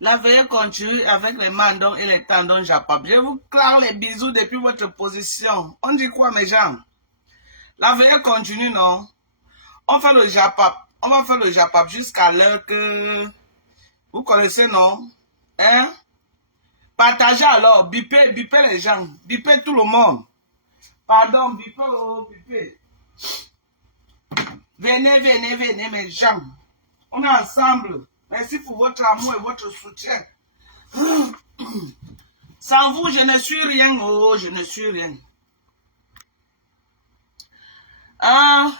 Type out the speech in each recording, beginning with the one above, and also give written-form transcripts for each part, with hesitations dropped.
La veille continue avec les mandons et les tendons japap. Je vous claque les bisous depuis votre position. On dit quoi, mes gens? La veille continue, non? On fait le japap. On va faire le japap jusqu'à l'heure que... Vous connaissez, non? Hein? Partagez alors. Bipez les gens. Bipez tout le monde. Pardon, bipez, oh, bipez. Venez, mes gens. On est ensemble. Merci pour votre amour et votre soutien. Sans vous, je ne suis rien. Oh, je ne suis rien. Ah,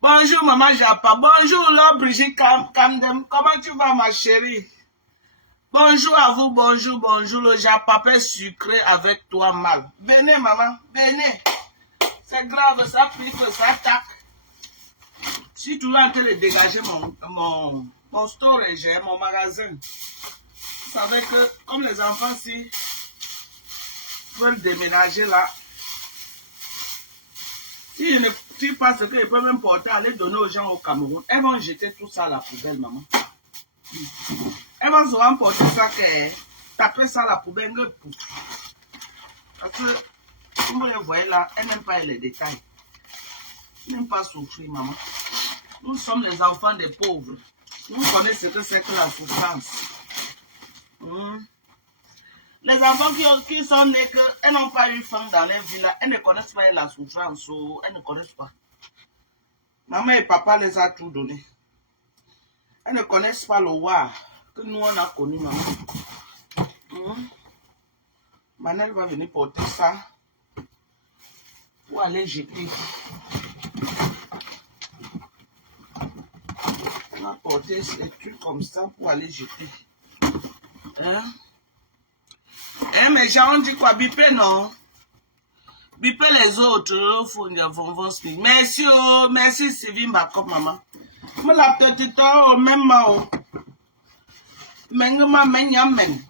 bonjour, maman Japa. Bonjour, là, Brigitte Camden. Comment tu vas, ma chérie? Bonjour à vous, bonjour. Le Japa est sucré avec toi mal. Venez, maman, venez. C'est grave, ça pique, ça tape. Si tu vas en train de dégager mon storage, mon magasin, vous savez que comme les enfants, si veulent déménager là, si je ne tire pas ce qu'ils peuvent même porter, aller donner aux gens au Cameroun, elles vont jeter tout ça à la poubelle, maman. Elles vont souvent porter ça, taper ça à la poubelle, parce que, comme vous les voyez là, elles n'aiment pas les détails. Elles n'aiment pas souffrir, maman. Nous sommes les enfants des pauvres. Nous connaissons ce que c'est que la souffrance. Les enfants qui sont nés, elles n'ont pas eu faim dans leur vie, là, elles ne connaissent pas la souffrance, elles ne connaissent pas. Maman et papa les a tout donné. Elles ne connaissent pas le roi que nous on a connu, maman. Manel va venir porter ça pour aller jeter. On va porter des trucs comme ça pour aller jeter. Hein? Mais gens, on dit quoi? Bipez, non? Bipez les autres. Merci, merci Sylvie Mbakop, maman. Mais la petite, même mao. Mengema menyamen.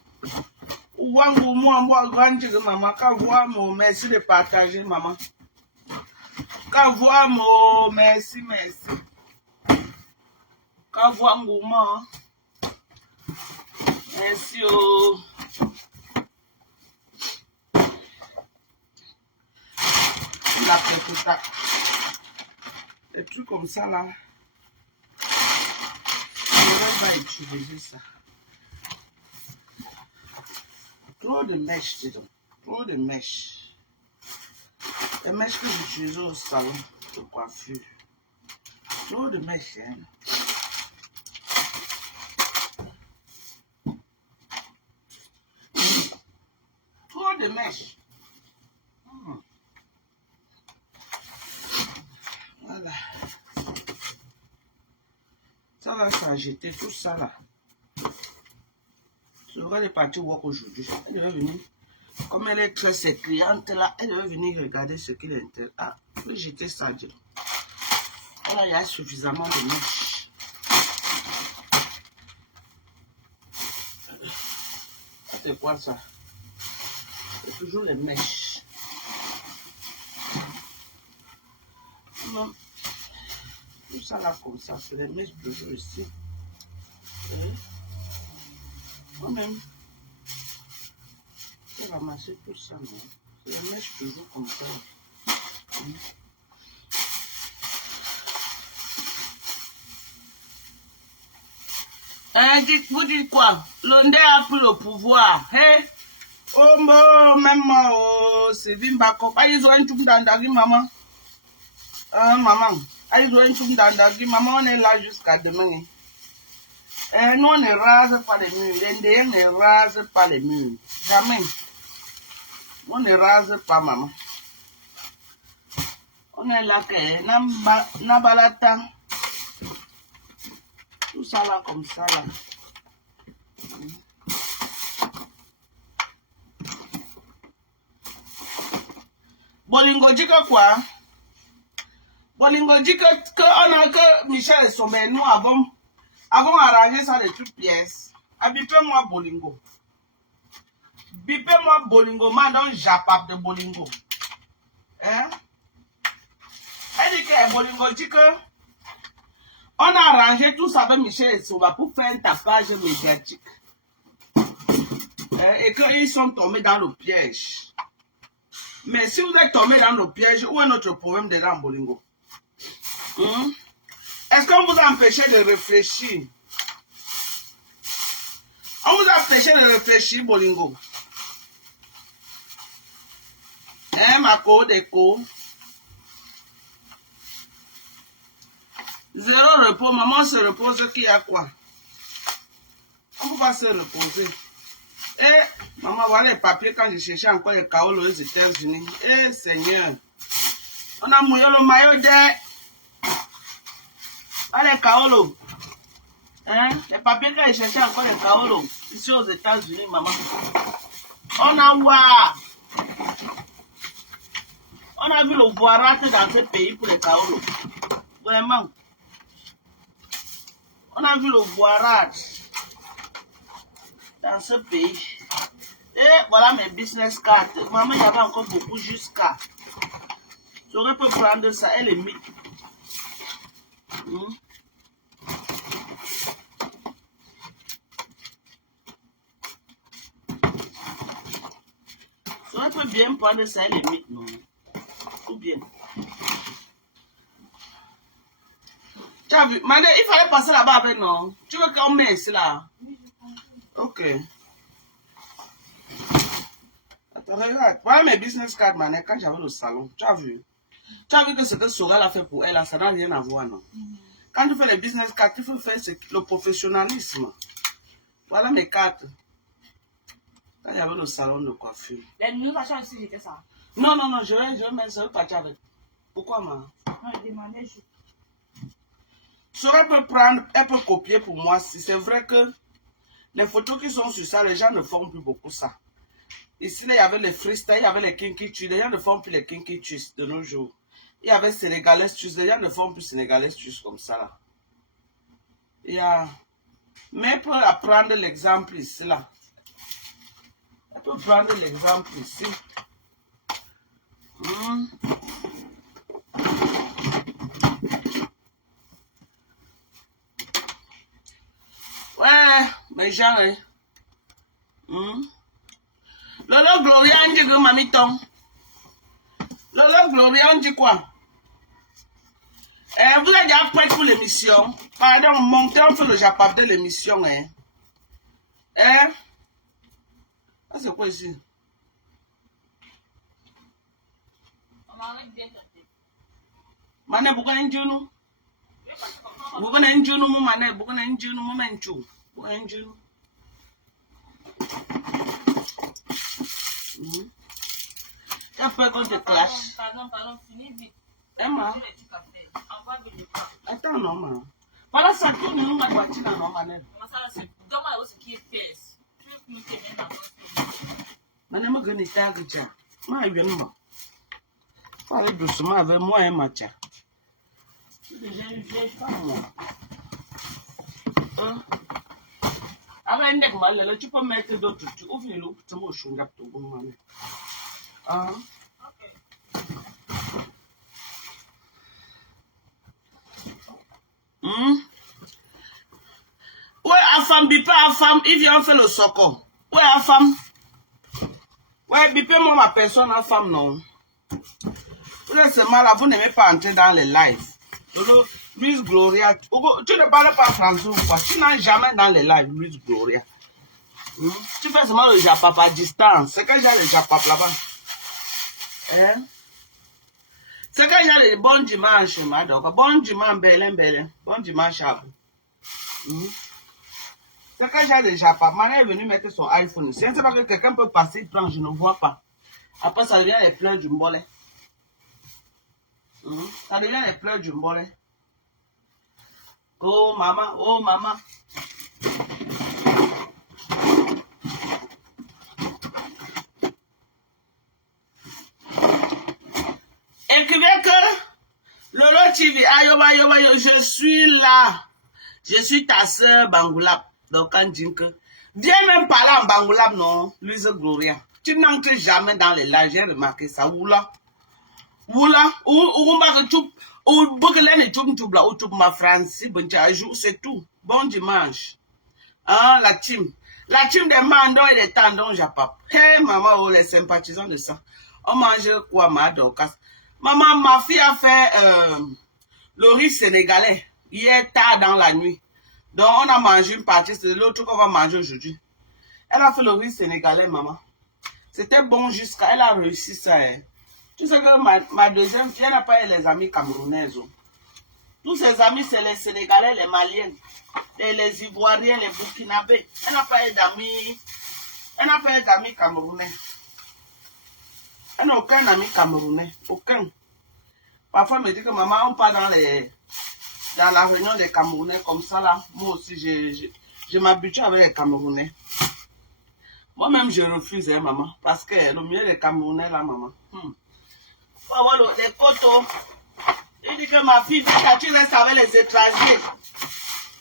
Ouangou, moi, grandi, maman. Kavouamo, merci de partager, maman. Kavouamo, merci. Kavouangou, moi. Merci, la petite. Des trucs comme ça, là. Je ne vais pas utiliser ça. Trop de mèches, dis donc. Trop de mèches. Les mèches que j'utilise au salon de coiffure. Trop de mèches, hein. Trop de mèches. Voilà. Ça va s'agiter, tout ça là. Je vais partir voir aujourd'hui. Elle devait venir. Comme elle est très sécréante là, elle devait venir regarder ce qu'il intéresse. Ah, je vais jeter ça. Voilà, il y a suffisamment de mèches. Ça c'est quoi ça? C'est toujours les mèches. Non. Tout ça là comme ça, c'est les mèches toujours ici. Moi-même, je vais ramasser tout ça, non? C'est les mèches toujours comme ça. Vous dites quoi? L'Ondé a pris le pouvoir. Hein? Oh, même moi, c'est Vimbako. Ils ont un tout d'andagi, maman. Maman. Ils ont un tout d'andagi. Maman, on est là jusqu'à demain. Nous, on ne rase pas les murs. Les Indiens ne rasent pas les murs. Jamais. On ne rase pas, maman. On est là que Nabalata. Tout ça là, comme ça là. Bolingo dit que quoi? Bolingo dit que on a que Michel et son mère, nous avons arrangé ça de toutes pièces. Bipez-moi Bolingo. Bipez-moi Bolingo, madame Japap de Bolingo. Hein? Elle dit que Bolingo dit que on a arrangé tout ça avec Michel et Soba pour faire un tapage médiatique. Et qu'ils sont tombés dans le piège. Mais si vous êtes tombé dans le piège, où est notre problème dedans, Bolingo? Est-ce qu'on vous a empêché de réfléchir? On vous a empêché de réfléchir, Bolingo. Hein, ma code écho. Zéro repos, maman se repose, qui a quoi? On ne peut pas se reposer. Eh, maman, voilà les papiers quand je cherchais encore les kaolos aux États-Unis. Eh, Seigneur. On a mouillé le maillot de... Voilà les kaolos. Hein? Les papiers quand je cherchais encore les kaolos. Ici aux États-Unis, maman. On a On a vu le voirage dans ce pays pour les kaolos. Vraiment. On a vu le voirage dans ce pays. Et voilà mes business cards. Maman, j'avais encore beaucoup jusqu'à. J'aurais pu prendre ça. Elle est mise. J'aurais pu bien prendre ça. Elle est mise, non? Ou bien. Tu as vu? Maman, il fallait passer là-bas avec, non? Tu veux qu'on mette ici là? Ok. Attends, regarde. Voilà mes business cards, maman, quand j'avais le salon. Tu as vu? Tu as vu que ce que Soral a fait pour elle, ça n'a rien à voir, non? Quand tu fais les business cards, il faut faire le professionnalisme. Voilà mes cartes. Quand j'avais le salon de coiffure. Les nous achats aussi, j'ai fait ça. Non, je vais mettre ça, partir avec. Pourquoi, maman? Non, je demandais juste. Soral peut prendre, elle peut copier pour moi. Si c'est vrai que les photos qui sont sur ça, les gens ne font plus beaucoup ça. Ici, là, il y avait les freestyle, il y avait les kinky twist. Les gens ne font plus les kinky twist de nos jours. Il y avait sénégalais twist. Les gens ne font plus sénégalais twist comme ça, là. Mais pour prendre l'exemple ici, là. Elle peut prendre l'exemple ici. Ouais, mais genre, Lolo Gloria, on dit que mamie tombe. Lolo Gloria, on dit quoi? Vous êtes déjà prêts pour l'émission? Pardon, montez, on fait le Japap de l'émission. Ça, c'est quoi ici? On m'a bien tenté. Mané, pourquoi un genou? Pourquoi un genou, mané? Pourquoi un genou, maman? Pourquoi un genou? Il y a peur qu'on te clash. Pardon, finis vite. Emma. Attends, non, maman. Voilà, ça tourne, nous, ma voiture, non, mané. Comment ça, c'est dommage aussi qui est pèse. Tu veux que nous t'aimes dans ton Mané, moi, je ne sais pas déjà. Moi, je viens, moi. Parlez doucement avec moi, hein, Matia. Je suis déjà une vieille femme, moi. Avec un mal, tu peux mettre d'autres. Tu ouvres l'eau, tu me choues, tu me choues. Ouais, à femme, bipé à femme, il vient faire le socor. Ouais, à femme. Ouais, bipé moi ma personne à femme, non. Vous êtes seulement là, vous n'aimez pas entrer dans les lives. Miss Gloria, tu ne parles pas français ou quoi? Tu n'as jamais dans les lives, Miss Gloria. Tu fais seulement le Japap à distance. C'est quand j'ai le Japap là-bas. C'est quand j'ai le bon dimanche, madame. Bon dimanche, Belin. Bon dimanche à vous. C'est que j'ai déjà pas. Maman est venue mettre son iPhone. Si je ne sais pas que quelqu'un peut passer, prendre, je ne vois pas. Après, ça devient les pleurs du mbolet. Ça devient les pleurs du mbolet. Oh maman, oh maman. Écrivez que Lolo TV, ayoba, je suis là. Je suis ta soeur Bangoulab. Donc, quand dit que viens même parler en Bangoulab, non, Louise Gloria. Tu n'entres jamais dans les lives, j'ai remarqué ça. Oula, ou ma France, c'est tout. Bon dimanche. Ah, la team des mandons et des tendons, j'appelle. Hey, maman, oh, les sympathisants de ça. On mange quoi, ma docas? Maman, ma fille a fait le riz sénégalais hier tard dans la nuit. Donc, on a mangé une partie, c'est l'autre qu'on va manger aujourd'hui. Elle a fait le riz sénégalais, maman. C'était bon jusqu'à... Elle a réussi ça. Hein. Tu sais que ma deuxième fille, elle n'a pas eu les amis camerounaises. Oh. Tous ses amis, c'est les Sénégalais, les Maliens, les Ivoiriens, les Burkinabés. Elle n'a pas eu d'amis. Elle n'a pas eu d'amis camerounais. Elle n'a aucun ami camerounais. Aucun. Parfois, elle me dit que maman, on part dans la réunion des Camerounais comme ça là. Moi aussi, je m'habitue avec les Camerounais. Moi-même, je refuse, hein, maman. Parce que le mieux, les Camerounais là, maman. Faut avoir les coteaux. Il dit que ma fille, tu restes avec les étrangers.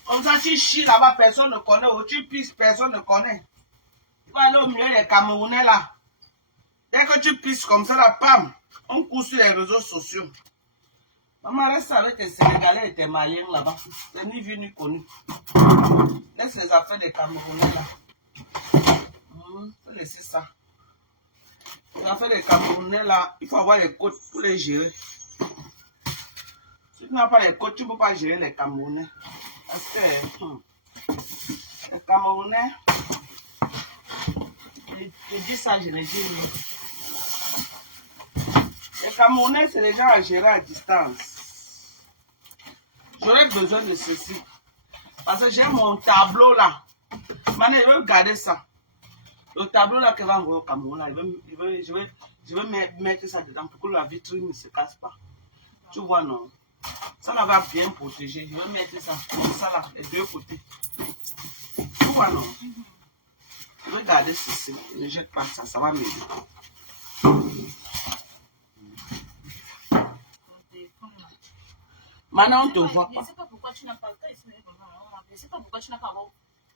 Comme ça, tu chies là-bas, personne ne connaît. Ou tu pisses, personne ne connaît. Tu vas aller au milieu des Camerounais là. Dès que tu pisses comme ça, là, pam, on court sur les réseaux sociaux. Maman reste avec tes Sénégalais et tes Maliens là-bas. C'est ni vu ni connu. Laisse les affaires des Camerounais là. Faut laisser ça. Les affaires des Camerounais là, il faut avoir les côtes pour les gérer. Si tu n'as pas les côtes, tu ne peux pas gérer les Camerounais. Parce que les Camerounais, je dis ça, je l'ai dit. Les Camerounais, c'est les gens à gérer à distance. J'aurais besoin de ceci. Parce que j'ai mon tableau là. Maintenant, je vais garder ça. Le tableau là qui va envoyer au Cameroun, là, je vais mettre ça dedans pour que la vitrine ne se casse pas. Tu vois, non? Ça là va bien protéger. Je vais mettre ça comme ça là, les deux côtés. Tu vois, non? Je vais garder ceci. Ne jette pas ça, ça va m'aider. Maintenant, on ne te voit pas. Je ne sais pas pourquoi tu n'as pas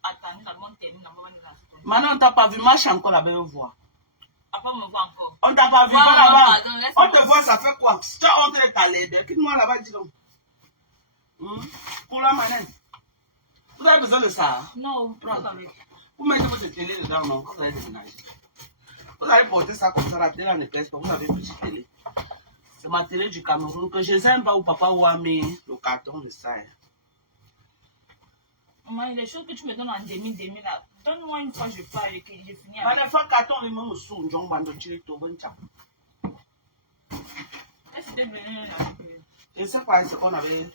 attendu la bonne termine. Maintenant, on t'a pas vu. Marche encore la belle voix. Après, on me voit encore. On t'a pas vu. Va là-bas. On te voit, ça fait quoi? Tu as honte de ta laideur. Quitte-moi là-bas, dis donc. Pour la manette. Vous avez besoin de ça? Hein? Non, prends. Vous mettez votre télé dedans, non? Quand vous allez déménager. Vous allez porter ça comme ça, la télé ne pèse pas. Vous avez une petite télé. C'est ma télé du Cameroun que je n'aime pas où papa Ouamé, le carton de ça. Hein. Maman, les choses que tu me donnes en demi là, donne-moi une fois, je parle et que je finis avec. Madame, fois carton, il me sous, John Bando, tu es tout bon. Je ne sais pas ce qu'on avait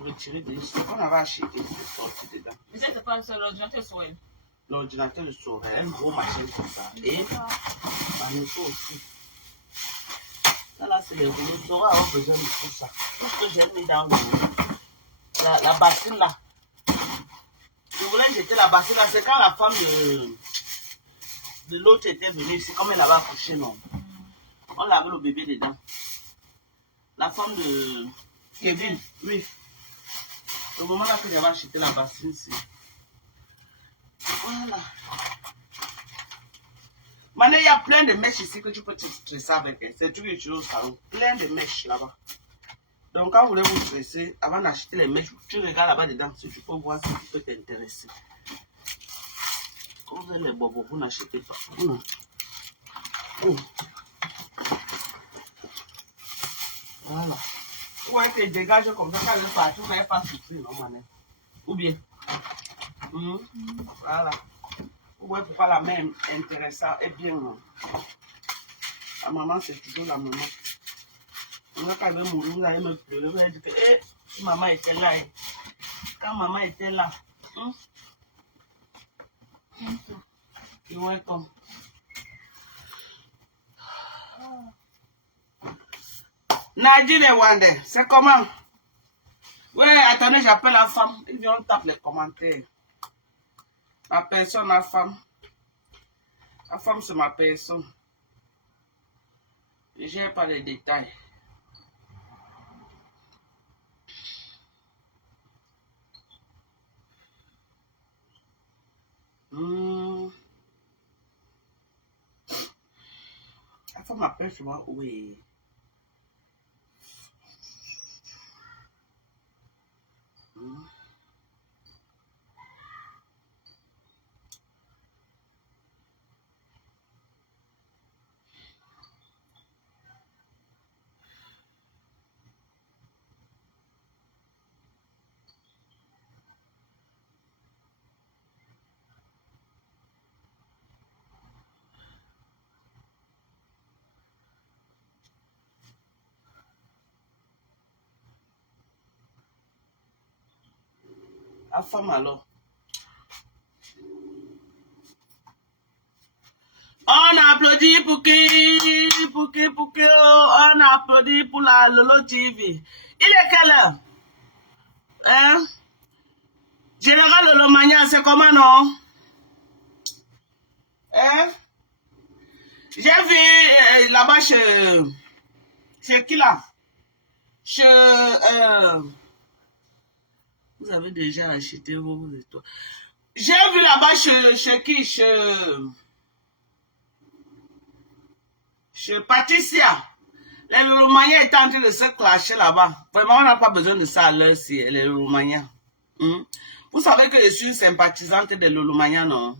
retiré de ce qu'on avait acheté, c'est sorti dedans. Mais ça, c'est pas ça, l'ordinateur Sorel. L'ordinateur de Sorel, un gros machin comme ça. Et la moto aussi. Ça là, c'est les rouleaux. Sorel a besoin de tout ça. Tout ce que j'ai mis dans la bassine là. Je voulais jeter la bassine là. C'est quand la femme de l'autre était venue ici, comme elle avait accouché, non. On lavait le bébé dedans. La femme de Kevin, oui. Au moment là que j'avais acheté la bassine ici. Voilà. Maintenant, il y a plein de mèches ici que tu peux te stresser avec. C'est tout que tu as au salon. Plein de mèches là-bas. Donc, quand vous voulez vous stresser, avant d'acheter les mèches, tu regardes là-bas dedans si tu peux voir ce qui peut t'intéresser. Quand vous avez les bobos, vous n'achetez pas. Voilà. Vous voyez que dégage comme ça, quand elle partout, vous n'avez pas souffrir, non, maman. Ou bien. Voilà. Vous voyez pourquoi la main est intéressante et bien, non. La maman, c'est toujours la maman. Quand elle veut mourir, vous allez me pleurer, vous allez dire que maman était là. Quand maman était là, Thank you. You're welcome. Nadine Wande, c'est comment? Ouais, attendez, j'appelle la femme. Ils viennent taper les commentaires. La personne, la femme. La femme, c'est ma personne. Je n'ai pas les détails. La femme m'appelle souvent, oui. La femme alors. On applaudit pour qui? On applaudit pour la Lolo TV. Il est quelle heure? Hein? Général Lolo Mania, c'est comment non? Hein? J'ai vu là-bas chez qui là? Vous avez déjà acheté vos étoiles. J'ai vu là-bas chez qui? Chez Patricia. Les Romaniens étaient en train de se clasher là-bas. Vraiment, on n'a pas besoin de ça à l'heure-ci, les Romaniens. Vous savez que je suis sympathisante des Lolomaniens, non?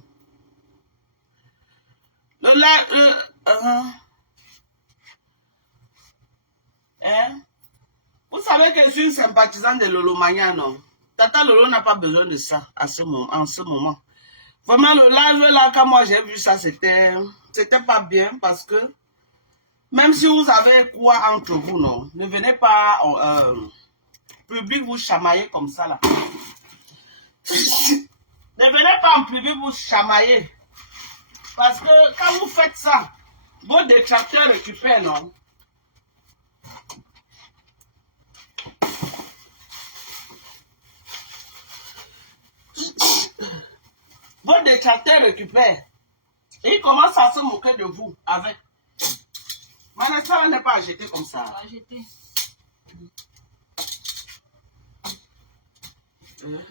Vous savez que je suis sympathisante des Lolomaniens, non? Tata Lolo n'a pas besoin de ça en ce moment. Vraiment, le live là, quand moi j'ai vu ça, c'était pas bien parce que même si vous avez quoi entre vous, non, ne venez pas public vous chamailler comme ça là. Ne venez pas en public vous chamailler. Parce que quand vous faites ça, vos détracteurs récupèrent, non? Vos détracteurs récupèrent. Et ils commencent à se moquer de vous avec. Vanessa n'est pas acheté comme ça. On va jeter.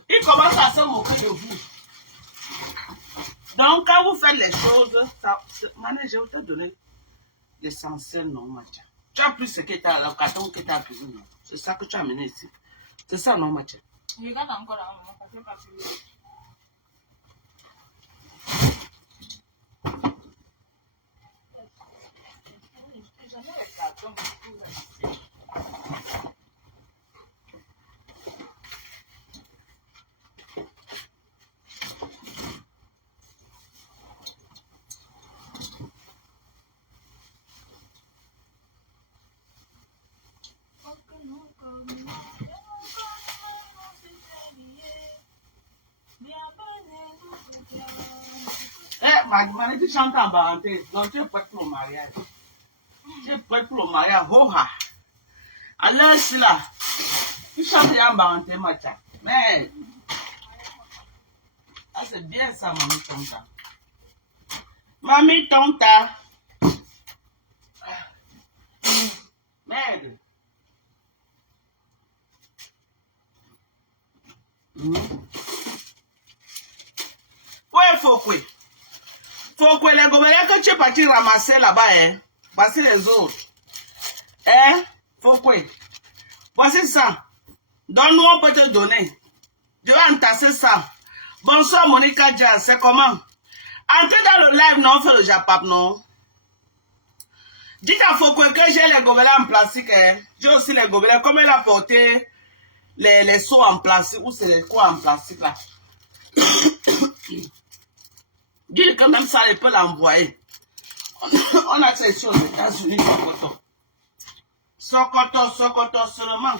Ils commencent à se moquer de vous. Donc, quand vous faites les choses, Mané, je vais te donner l'essentiel, non, Mathia. Tu as pris ce qui est à le carton qui est à la cuisine. C'est ça que tu as amené ici. C'est ça, non, Mathia? Je regarde encore là, maman, ça fait pas plus. Jamais les cartons, mais tout là. Mané, tu chantes en parenthèse. Donc, tu es prête pour le mariage. Tu es prête pour le mariage. Hoha. Alors, c'est là. Tu chantes en parenthèse, Mathia. Mais, ah, c'est bien ça, Mamie Tonta. Mamie Tonta. Merde. Ouais, faut quoi? Faut que les gobelins que tu es parti ramasser là-bas, hein. Voici les autres. Hein? Faut quoi? Voici ça. Donne-nous, on peut te donner. Je vais entasser ça. Bonsoir, Monica Jazz. C'est comment? Entrez dans le live, non? On fait le japap, non? Dites à Foucault que j'ai les gobelins en plastique, hein. J'ai aussi les gobelins. Comme elle a porté les seaux en plastique, ou c'est les quoi en plastique, là? Dis quand même ça, il peut l'envoyer. On a ça ici aux États-Unis, Sokoto seulement.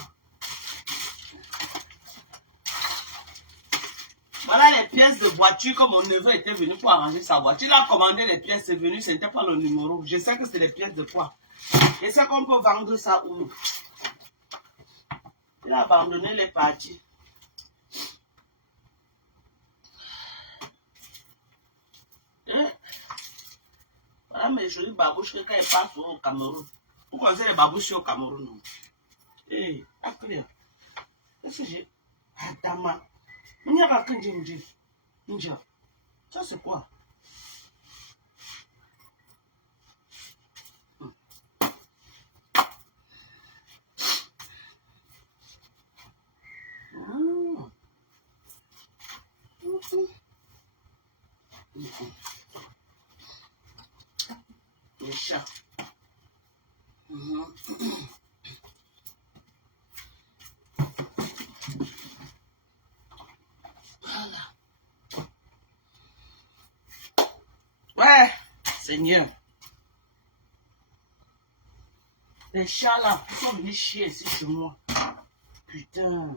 Voilà les pièces de voiture que mon neveu était venu pour arranger sa voiture. Il a commandé les pièces, c'est venu, ce n'était pas le numéro. Je sais que c'est les pièces de quoi. Je sais qu'on peut vendre ça où. Il a abandonné les parties. Voilà mes jolies babouches que quand ils passent au Cameroun. Vous connaissez les babouches au Cameroun, non? Eh, après, qu'est-ce que j'ai? Adama. Il n'y a pas qu'un Ninja. Ça, c'est quoi? Les chats. Voilà. Ouais, Seigneur. Les chats là, ils sont venus chier ici chez moi. Putain.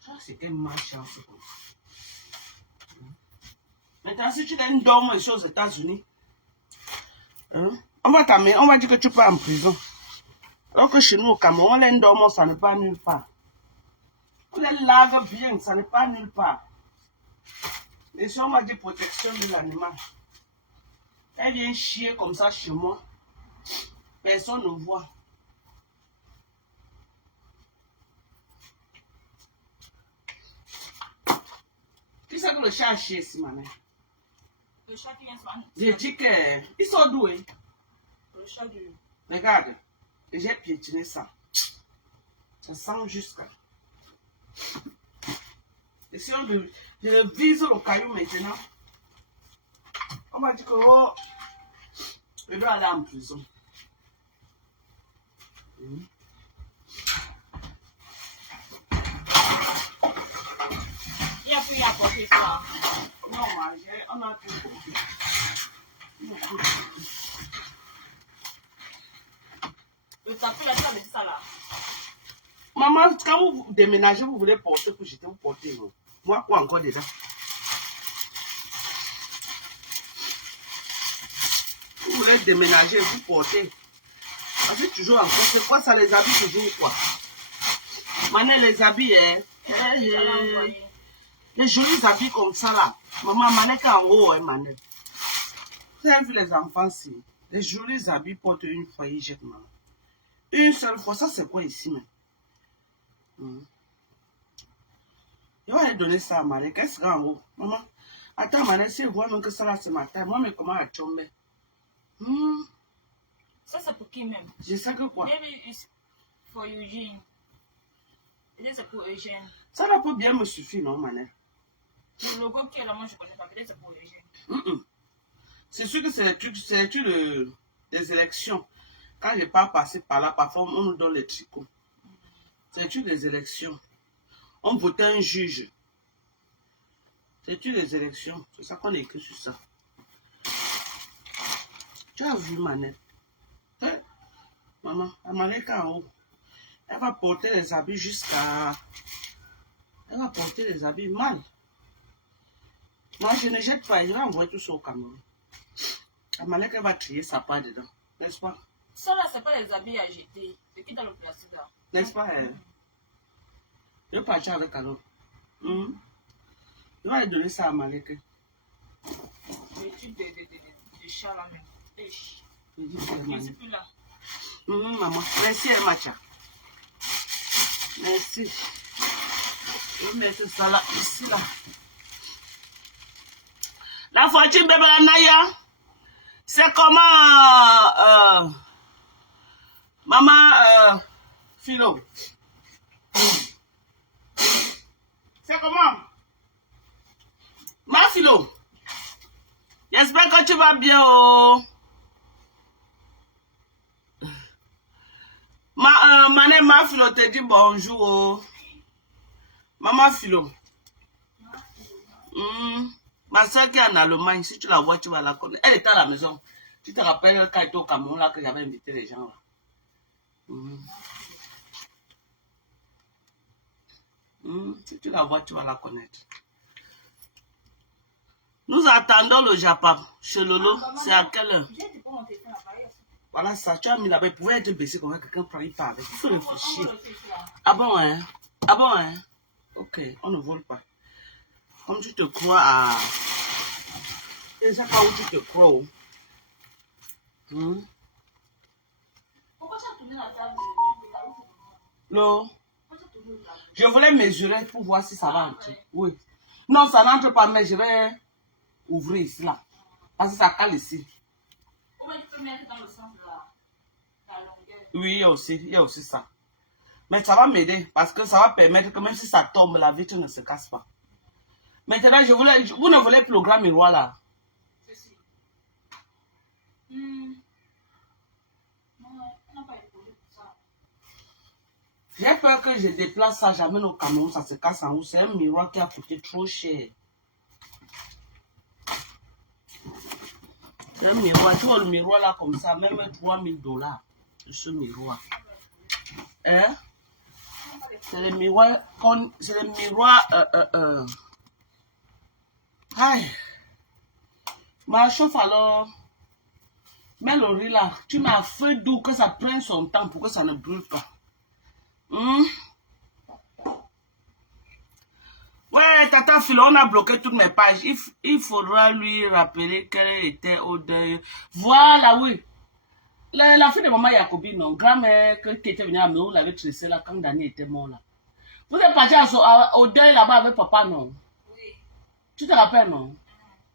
Ça, c'est quelle malchance. Maintenant, si tu donnes dorme ici aux États-Unis, on va t'amener, on va dire que tu pars en prison. Alors que chez nous au Cameroun, les dormants, ça n'est pas nulle part. On les lave bien, ça n'est pas nulle part. Et si on va dire protection de l'animal, elle vient chier comme ça chez moi. Personne ne voit. Qui c'est que le chat a chié ici, ma mère? Le chat qui vient se vendre. J'ai dit qu'ils sont doués. Le chat du... Regarde, j'ai piétiné ça. Ça sent jusqu'à. Et si on je vise le caillou maintenant, on m'a dit que oh, je dois aller en prison. Il n'y a plus à porter ça. Non, on a tout compris. Le tapis là, tu as laissé ça là. Maman, quand vous déménagez, vous voulez porter pour jeter, vous portez. Non. Moi, quoi encore déjà? Vous voulez déménager, vous portez. Parce que toujours encore, c'est quoi ça, les habits toujours quoi? Maman, les habits, hein? Les jolis habits comme ça là. Maman, Manek en haut, hein, Manek. Vous avez vu les enfants ici? Les jolis habits portent une fois, ils jettent, maman. Une seule fois, ça c'est quoi ici, même? Je vais aller donner ça à Manek. Qu'est-ce qu'il y a en haut? Maman, attends, Manek, si je vois même que ça là, c'est ma taille. Moi, mais comment à tomber? Ça c'est pour qui même? Je sais que quoi? Maybe it's for Eugene. Peut-être c'est pour Eugène. Ça là peut bien me suffire, non, Manek? Le logo qui est là, moi je connais pas. Peut-être c'est pour Eugène. C'est sûr que c'est les trucs des élections. Quand je pars passer par là, parfois on nous donne les tricots. C'est les trucs des élections. On votait un juge. C'est les trucs des élections. C'est ça qu'on a écrit sur ça. Tu as vu, Manette? Maman, la Manette en haut. Elle va porter les habits jusqu'à... Elle va porter les habits mal. Moi, je ne jette pas. Je vais envoyer tout ça au Cameroun. La Manette, elle va trier sa part dedans. N'est-ce pas? Ça là, c'est pas les habits à jeter. C'est qui dans le plastique là? N'est-ce pas? Je vais partir avec Allo. Je vais aller donner ça à Malek. Le truc de chat là même. Je dis Je ne suis plus là. maman. Merci, Macha. Merci. Je vais mettre ça là, ici là. La voiture bébé la Naya, c'est comment maman Philo. C'est comment? Ma Philo. J'espère que tu vas bien, oh. Ma Philo te dit bonjour, oh. Maman Philo. Ma soeur qui est en Allemagne, si tu la vois, tu vas la connaître. Elle est à la maison. Tu te rappelles quand j'étais au Cameroun, là, que j'avais invité les gens, là? Si tu la vois, tu vas la connaître. Nous attendons le Japon. Chez Lolo, c'est à quelle heure? Voilà ça, tu as mis là-bas. Il pouvait être baissé comme quelqu'un prend, il parle. Il faut réfléchir. Ah bon, hein? Ah bon, hein? Ok, on ne vole pas. Comme tu te crois à... Et ça, où tu te crois, où? Pourquoi tu as tourné la table? Non. Je voulais mesurer pour voir si ça va entrer. Oui. Non, ça n'entre pas, mais je vais ouvrir ici, là. Parce que ça cale ici. Ou bien tu peux mettre dans le sens de la longueur. Oui, il y a aussi ça. Mais ça va m'aider parce que ça va permettre que même si ça tombe, la vitre ne se casse pas. Maintenant, vous ne voulez plus le grand miroir là. C'est sûr. Non, on n'a pas épaulé pour ça. J'ai peur que je déplace ça, j'amène au Cameroun, ça se casse en haut. C'est un miroir qui a coûté trop cher. C'est un miroir, tu vois le miroir là comme ça, même 3000 $. Ce miroir. Hein? C'est le miroir, c'est le miroir, Aïe. Ma chauffe alors. Mets le riz là. Tu mets à feu doux que ça prenne son temps pour que ça ne brûle pas. Ouais, Tata Philo, on a bloqué toutes mes pages. Il faudra lui rappeler qu'elle était au deuil. Voilà, oui. La fille de maman Yacobi, non. Grand-mère qui était venue à me, vous l'avez tressée là quand Dani était mort là. Vous êtes parti au deuil là-bas avec papa, non? Oui. Tu te rappelles, non?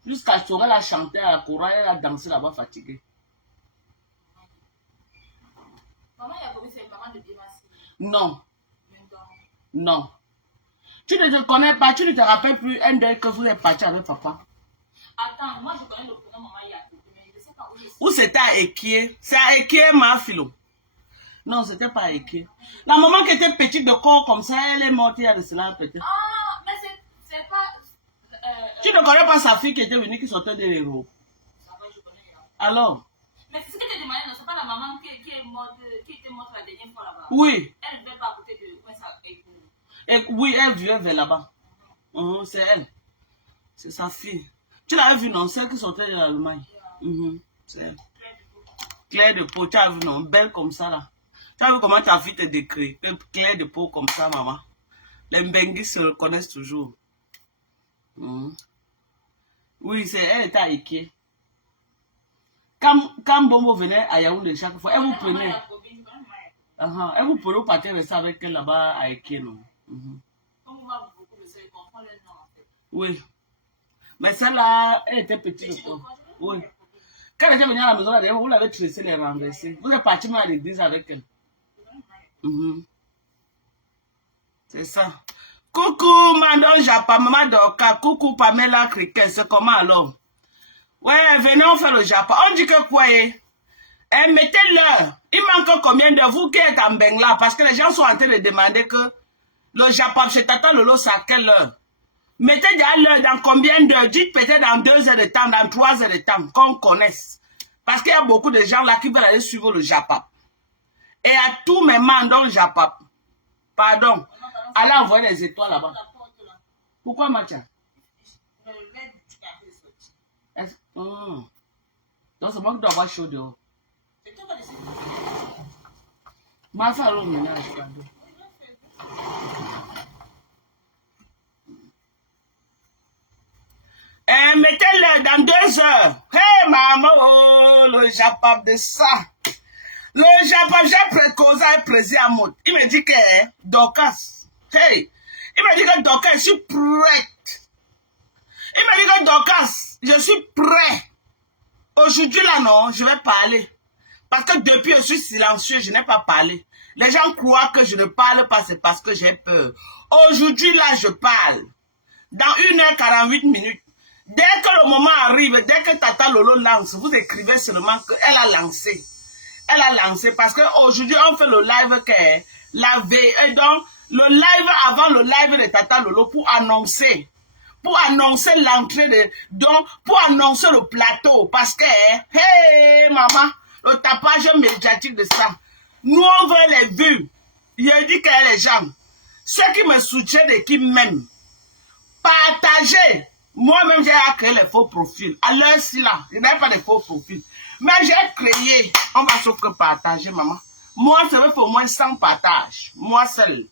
Jusqu'à ce qu'elle a chanté à la chorale, elle a dansé là-bas fatiguée. Maman Yacobi, c'est maman de Dimassi. Non. Non. Tu ne te connais pas, tu ne te rappelles plus un deuil que vous êtes parti avec papa. Attends, moi je connais le prénom maman Yacobi, mais je ne sais pas où je suis. Ou c'était à Ekie? C'est à Ekie, ma philo. Non, c'était pas à Ekie. La maman qui était petite de corps comme ça, elle est morte il y a de cela peut-être. Ah, mais c'est pas... Tu ne connais pas sa fille qui était venue, qui sortait de l'héros. Ah ouais, je connais. Alors? Mais c'est ce que tu as demandé, non? C'est pas la maman qui était morte la dernière fois là-bas? Oui. Elle ne vivait pas à côté de... Ouais, ça, Et, oui, elle vivait vers là-bas. C'est elle. C'est sa fille. Tu l'avais vu, non? Celle qui sortait de l'Allemagne. C'est elle. Claire de peau, tu as vu, non? Belle comme ça, là. Tu as vu comment ta fille te décrit? Claire de peau comme ça, maman. Les Mbenguis se reconnaissent toujours. Oui, elle était à Ike. Quand Bomo venait à Yaoundé chaque fois, elle vous prenait. Elle vous prenait, vous partez rester avec elle là-bas à Ike, non? Oui. Mais celle-là, elle était petite. Oui. Quand elle était venue à la maison, vous l'avez tressé, les renversé. Vous êtes parti à l'église avec elle. C'est ça. Coucou, madame Japa, maman Doka. Coucou, Pamela Criquet. C'est comment alors? Ouais, venez, on fait le Japon. On dit que quoi, mettez-le. Il manque combien de vous qui êtes en Bengla? Parce que les gens sont en train de demander que le Japon chez Tata Lolo, c'est à quelle heure? Mettez déjà l'heure dans combien d'heures? Dites peut-être dans 2 heures de temps, dans 3 heures de temps, qu'on connaisse. Parce qu'il y a beaucoup de gens là qui veulent aller suivre le Japon. Et à tous mes mandats le Japon. Pardon. Allez envoyer les étoiles là-bas. Pourquoi, Macha? Donc c'est moi qui dois avoir chaud dehors. Ma femme au ménage, pardon. Mettez-le dans 2 heures. Hey maman, oh, le Japon de ça. Le Japon, j'ai précausé un président à mode. Il me dit que Dorcas. Hey, il me dit que Dorcas, je suis prête. Il me dit que Dorcas, je suis prêt. Aujourd'hui là, non, je vais parler. Parce que depuis, je suis silencieux, je n'ai pas parlé. Les gens croient que je ne parle pas, c'est parce que j'ai peur. Aujourd'hui là, je parle. Dans 1h48. Dès que le moment arrive, dès que Tata Lolo lance, vous écrivez seulement qu'elle a lancé. Elle a lancé parce qu'aujourd'hui, on fait le live la veille. Et donc, le live avant le live de Tata Lolo pour annoncer. pour annoncer l'entrée de... Donc, pour annoncer le plateau. Parce que, hey, maman, le tapage médiatique de ça. Nous, on veut les vues. Je dis que les gens, ceux qui me soutiennent et qui m'aiment, partagez. Moi-même, j'ai créé les faux profils. À l'heure-ci, là, je n'avais pas de faux profils. Mais j'ai créé. On va sauf que partager, maman. Moi, ça veut pour moins 100 partages. Moi seul.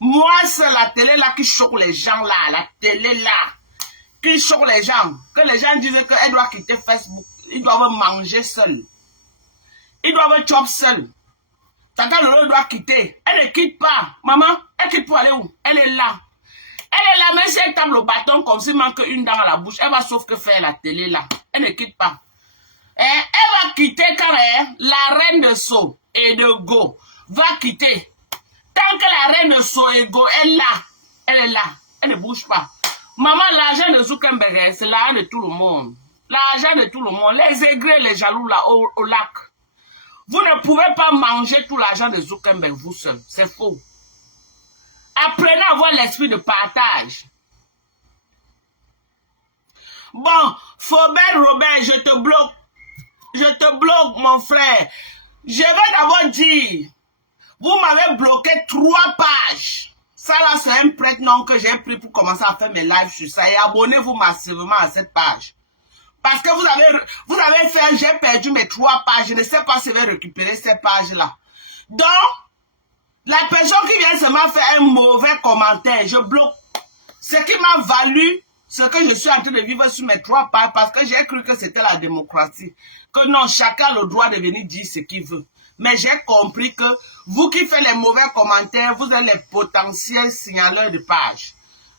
Moi, c'est la télé là qui choque les gens là. La télé là qui choque les gens. Que les gens disaient qu'elle doit quitter Facebook. Ils doivent manger seul. Ils doivent chop seul. Tata Lolo doit quitter. Elle ne quitte pas. Maman, elle quitte pour aller où? Elle est là. Elle est là, même si elle tape le bâton comme s'il manque une dent à la bouche. Elle va sauf que faire la télé là. Elle ne quitte pas. Elle va quitter quand la reine de So et de Go va quitter. Tant que la reine de So et Go est là, elle est là. Elle ne bouge pas. Maman, l'argent de Zuckerberg, c'est l'argent de tout le monde. L'argent de tout le monde. Les aigris, les jaloux là, au lac. Vous ne pouvez pas manger tout l'argent de Zuckerberg vous seul. C'est faux. Apprenez à avoir l'esprit de partage. Bon, Faubert Robert, je te bloque. Je te bloque, mon frère. Je vais d'abord dire, vous m'avez bloqué 3 pages. Ça là, c'est un prête-nom que j'ai pris pour commencer à faire mes lives sur ça. Et abonnez-vous massivement à cette page. Parce que vous avez fait, j'ai perdu mes 3 pages. Je ne sais pas si je vais récupérer ces pages-là. Donc, la personne qui vient seulement faire un mauvais commentaire, je bloque. Ce qui m'a valu, ce que je suis en train de vivre sur mes 3 pages, parce que j'ai cru que c'était la démocratie. Que non, chacun a le droit de venir dire ce qu'il veut. Mais j'ai compris que vous qui faites les mauvais commentaires, vous êtes les potentiels signaleurs de pages.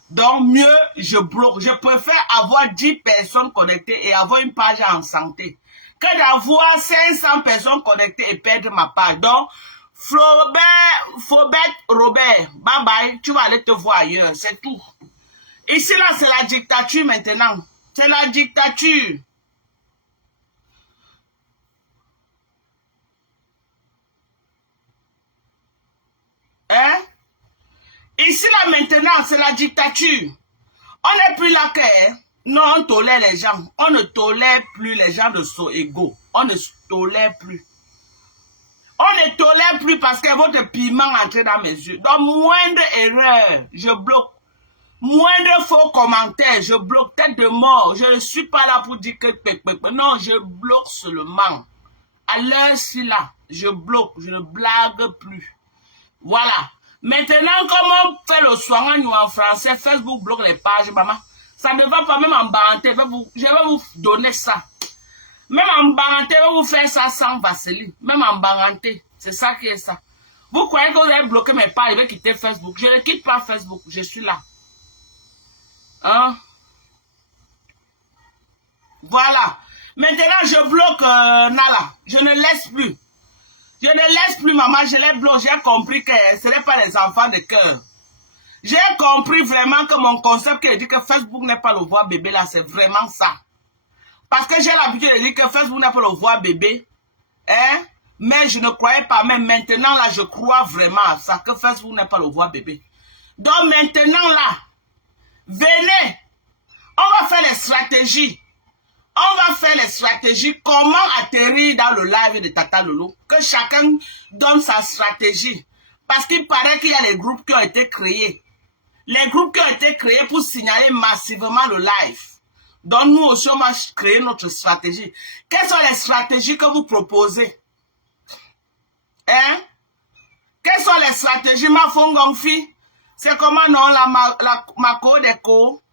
Donc, mieux, je bloque. Je préfère avoir 10 personnes connectées et avoir une page en santé que d'avoir 500 personnes connectées et perdre ma page. Donc, Faubert Robert, bye bye, tu vas aller te voir ailleurs, c'est tout. Ici, là, c'est la dictature maintenant. C'est la dictature. Hein? Ici, là, maintenant, c'est la dictature. On n'est plus là que... Non, on tolère les gens. On ne tolère plus les gens de son ego. On ne tolère plus. On ne tolère plus parce que votre piment entre dans mes yeux. Donc, moindre erreur, je bloque. Moindre faux commentaire, je bloque. Tête de mort, je ne suis pas là pour dire que... Non, je bloque seulement. À l'heure-ci là, je bloque. Je ne blague plus. Voilà. Maintenant, comme on fait le soin en français, Facebook bloque les pages, maman. Ça ne va pas, même en baranté. Je vais vous donner ça. Même en baranté, je vais vous faire ça sans vaseline. Même en baranté. C'est ça qui est ça. Vous croyez que vous avez bloqué mes pages, je vais quitter Facebook. Je ne quitte pas Facebook. Je suis là. Hein? Voilà. Maintenant, je bloque Nala. Je ne laisse plus. Je ne laisse plus, maman, je les bloque. J'ai compris que ce n'est pas les enfants de cœur. J'ai compris vraiment que mon concept qui dit que Facebook n'est pas le voix bébé, là, c'est vraiment ça. Parce que j'ai l'habitude de dire que Facebook n'est pas le voix bébé. Hein? Mais je ne croyais pas. Mais maintenant, là, je crois vraiment à ça, que Facebook n'est pas le voix bébé. Donc maintenant, là, venez. On va faire les stratégies. On va faire les stratégies, comment atterrir dans le live de Tata Lolo. Que chacun donne sa stratégie. Parce qu'il paraît qu'il y a les groupes qui ont été créés. Les groupes qui ont été créés pour signaler massivement le live. Donc nous aussi, on va créer notre stratégie. Quelles sont les stratégies que vous proposez? Hein? Quelles sont les stratégies? Ma Fongongfi? C'est comment non, la Mako Deko?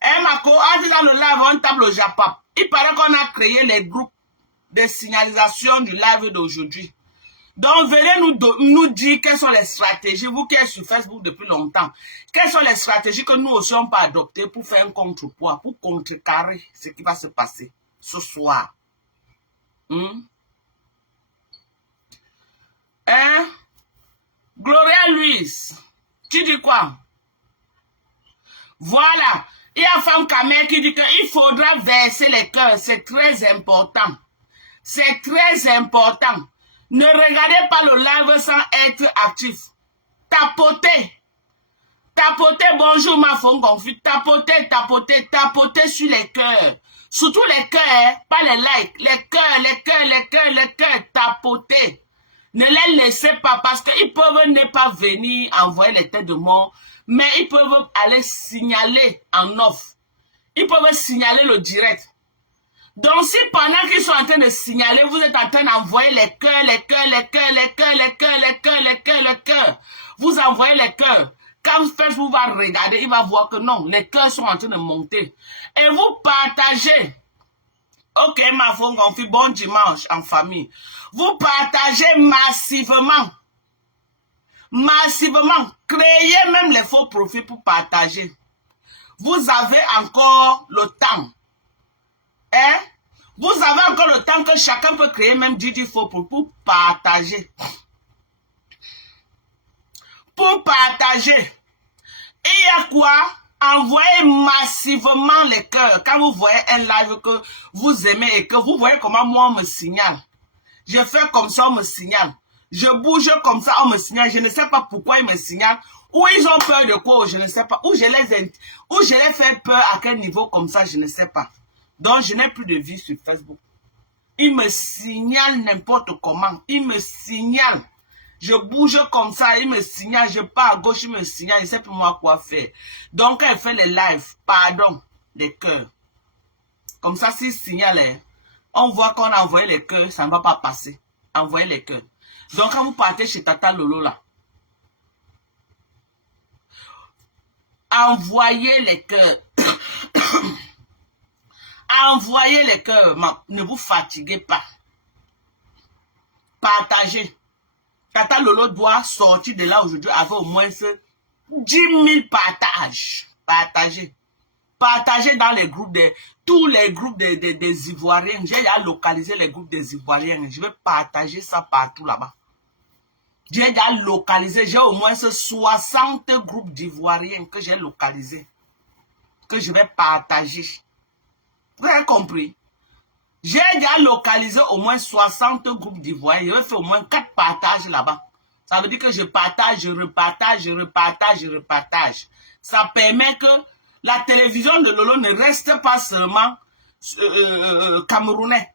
Eh, Mako, entre dans le live, on tape le Japap. Il paraît qu'on a créé les groupes de signalisation du live d'aujourd'hui. Donc, venez nous dire quelles sont les stratégies, vous qui êtes sur Facebook depuis longtemps, quelles sont les stratégies que nous aussi on peut adopter pour faire un contrepoids, pour contrecarrer ce qui va se passer ce soir. Hein? Gloria Luis, tu dis quoi? Voilà. Il y a Femme Kamel qui dit qu'il faudra verser les cœurs. C'est très important. C'est très important. Ne regardez pas le live sans être actif. Tapotez. Tapotez, bonjour ma femme confus. Tapotez, tapotez, tapotez sur les cœurs. Surtout les cœurs, hein, pas les likes. Les cœurs, les cœurs, les cœurs, les cœurs. Tapotez. Ne les laissez pas parce qu'ils peuvent ne pas venir envoyer les têtes de mort, mais ils peuvent aller signaler en off. Ils peuvent signaler le direct. Donc si pendant qu'ils sont en train de signaler, vous êtes en train d'envoyer les cœurs, les cœurs, les cœurs, les cœurs, les cœurs, les cœurs, les cœurs, les cœurs, vous envoyez les cœurs. Quand Facebook va regarder, il va voir que non, les cœurs sont en train de monter. Et vous partagez. Ok, ma femme confie, bon dimanche en famille. Vous partagez massivement. Massivement. Créez même les faux profils pour partager. Vous avez encore le temps. Hein? Vous avez encore le temps que chacun peut créer même 10 faux profils pour partager. Pour partager. Et il y a quoi? Envoyez massivement les cœurs. Quand vous voyez un live que vous aimez et que vous voyez comment moi on me signale. Je fais comme ça, on me signale. Je bouge comme ça, on me signale. Je ne sais pas pourquoi ils me signalent. Ou ils ont peur de quoi, je ne sais pas. Ou je les fais peur à quel niveau comme ça, je ne sais pas. Donc je n'ai plus de vie sur Facebook. Ils me signalent n'importe comment. Ils me signalent. Je bouge comme ça, il me signale, je pars à gauche, il me signale, il ne sait plus moi quoi faire. Donc, quand il fait les lives, pardon, les cœurs. Comme ça, s'il signale, on voit qu'on a envoyé les cœurs, ça ne va pas passer. Envoyez les cœurs. Donc, quand vous partez chez Tata Lolo, là, envoyez les cœurs. Envoyez les cœurs, ne vous fatiguez pas. Partagez. Tata Lolo doit sortir de là aujourd'hui avec au moins 10 000 partages. Partagez. Partagez dans les groupes tous les groupes des Ivoiriens. J'ai déjà localisé les groupes des Ivoiriens. Je vais partager ça partout là-bas. J'ai déjà localisé. J'ai au moins 60 groupes d'Ivoiriens que j'ai localisés. Que je vais partager. Vous avez compris? J'ai déjà localisé au moins 60 groupes d'Ivoiriens. Je vais faire au moins 4 partages là-bas. Ça veut dire que je partage, je repartage, je repartage, je repartage. Ça permet que la télévision de Lolo ne reste pas seulement camerounais.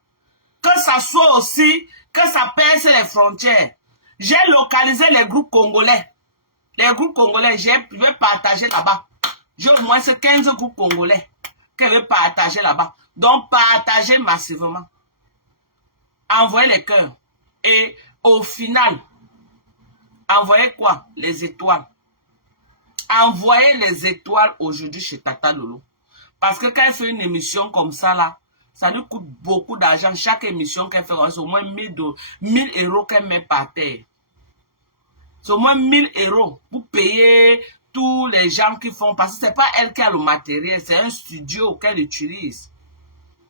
Que ça soit aussi, que ça perce les frontières. J'ai localisé les groupes congolais. Les groupes congolais, je vais partager là-bas. J'ai au moins 15 groupes congolais que je vais partager là-bas. Donc, partagez massivement. Envoyez les cœurs. Et au final, envoyez quoi? Les étoiles. Envoyez les étoiles aujourd'hui chez Tata Lolo. Parce que quand elle fait une émission comme ça, là, ça nous coûte beaucoup d'argent. Chaque émission qu'elle fait, c'est au moins 1000 € qu'elle met par terre. C'est au moins 1000 € pour payer tous les gens qui font. Parce que ce n'est pas elle qui a le matériel, c'est un studio qu'elle utilise.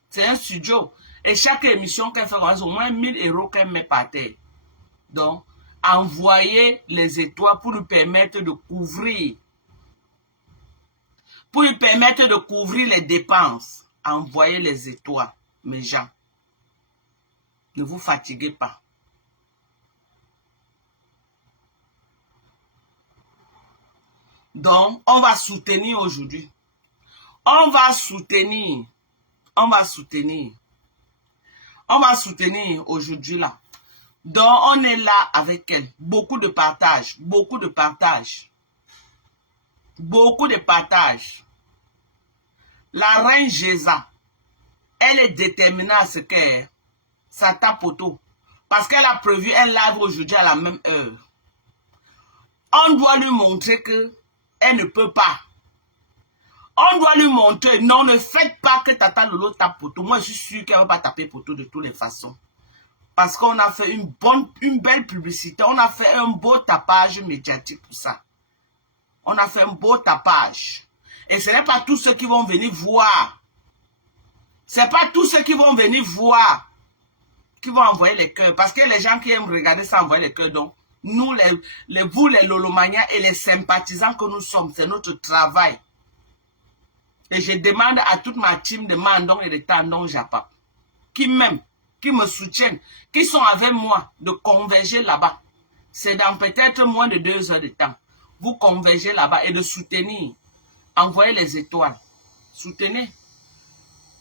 C'est un studio. Et chaque émission qu'elle fait, c'est au moins 1000 € qu'elle met par terre. Donc, envoyez les étoiles pour nous permettre de couvrir. Pour lui permettre de couvrir les dépenses. Envoyez les étoiles, mes gens. Ne vous fatiguez pas. Donc, on va soutenir aujourd'hui. On va soutenir. On va soutenir. On va soutenir aujourd'hui là. Donc, on est là avec elle. Beaucoup de partage. Beaucoup de partage. Beaucoup de partage. La reine Géza, elle est déterminée à ce qu'elle ça tape auto. Parce qu'elle a prévu un live aujourd'hui à la même heure. On doit lui montrer que elle ne peut pas. On doit lui montrer, non, ne faites pas que Tata Lolo tape poteau. Moi, je suis sûr qu'elle ne va pas taper poteau de toutes les façons. Parce qu'on a fait une belle publicité. On a fait un beau tapage médiatique pour ça. On a fait un beau tapage. Et ce n'est pas tous ceux qui vont venir voir. Ce n'est pas tous ceux qui vont venir voir qui vont envoyer les cœurs. Parce que les gens qui aiment regarder ça envoyer les cœurs. Donc, nous, vous, les Lolomaniens et les sympathisants que nous sommes, c'est notre travail. Et je demande à toute ma team de Mandon et de Tandon Japa, qui m'aiment, qui me soutiennent, qui sont avec moi, de converger là-bas. C'est dans peut-être moins de 2 heures de temps. vous convergez là-bas et de soutenir. Envoyez les étoiles. Soutenez.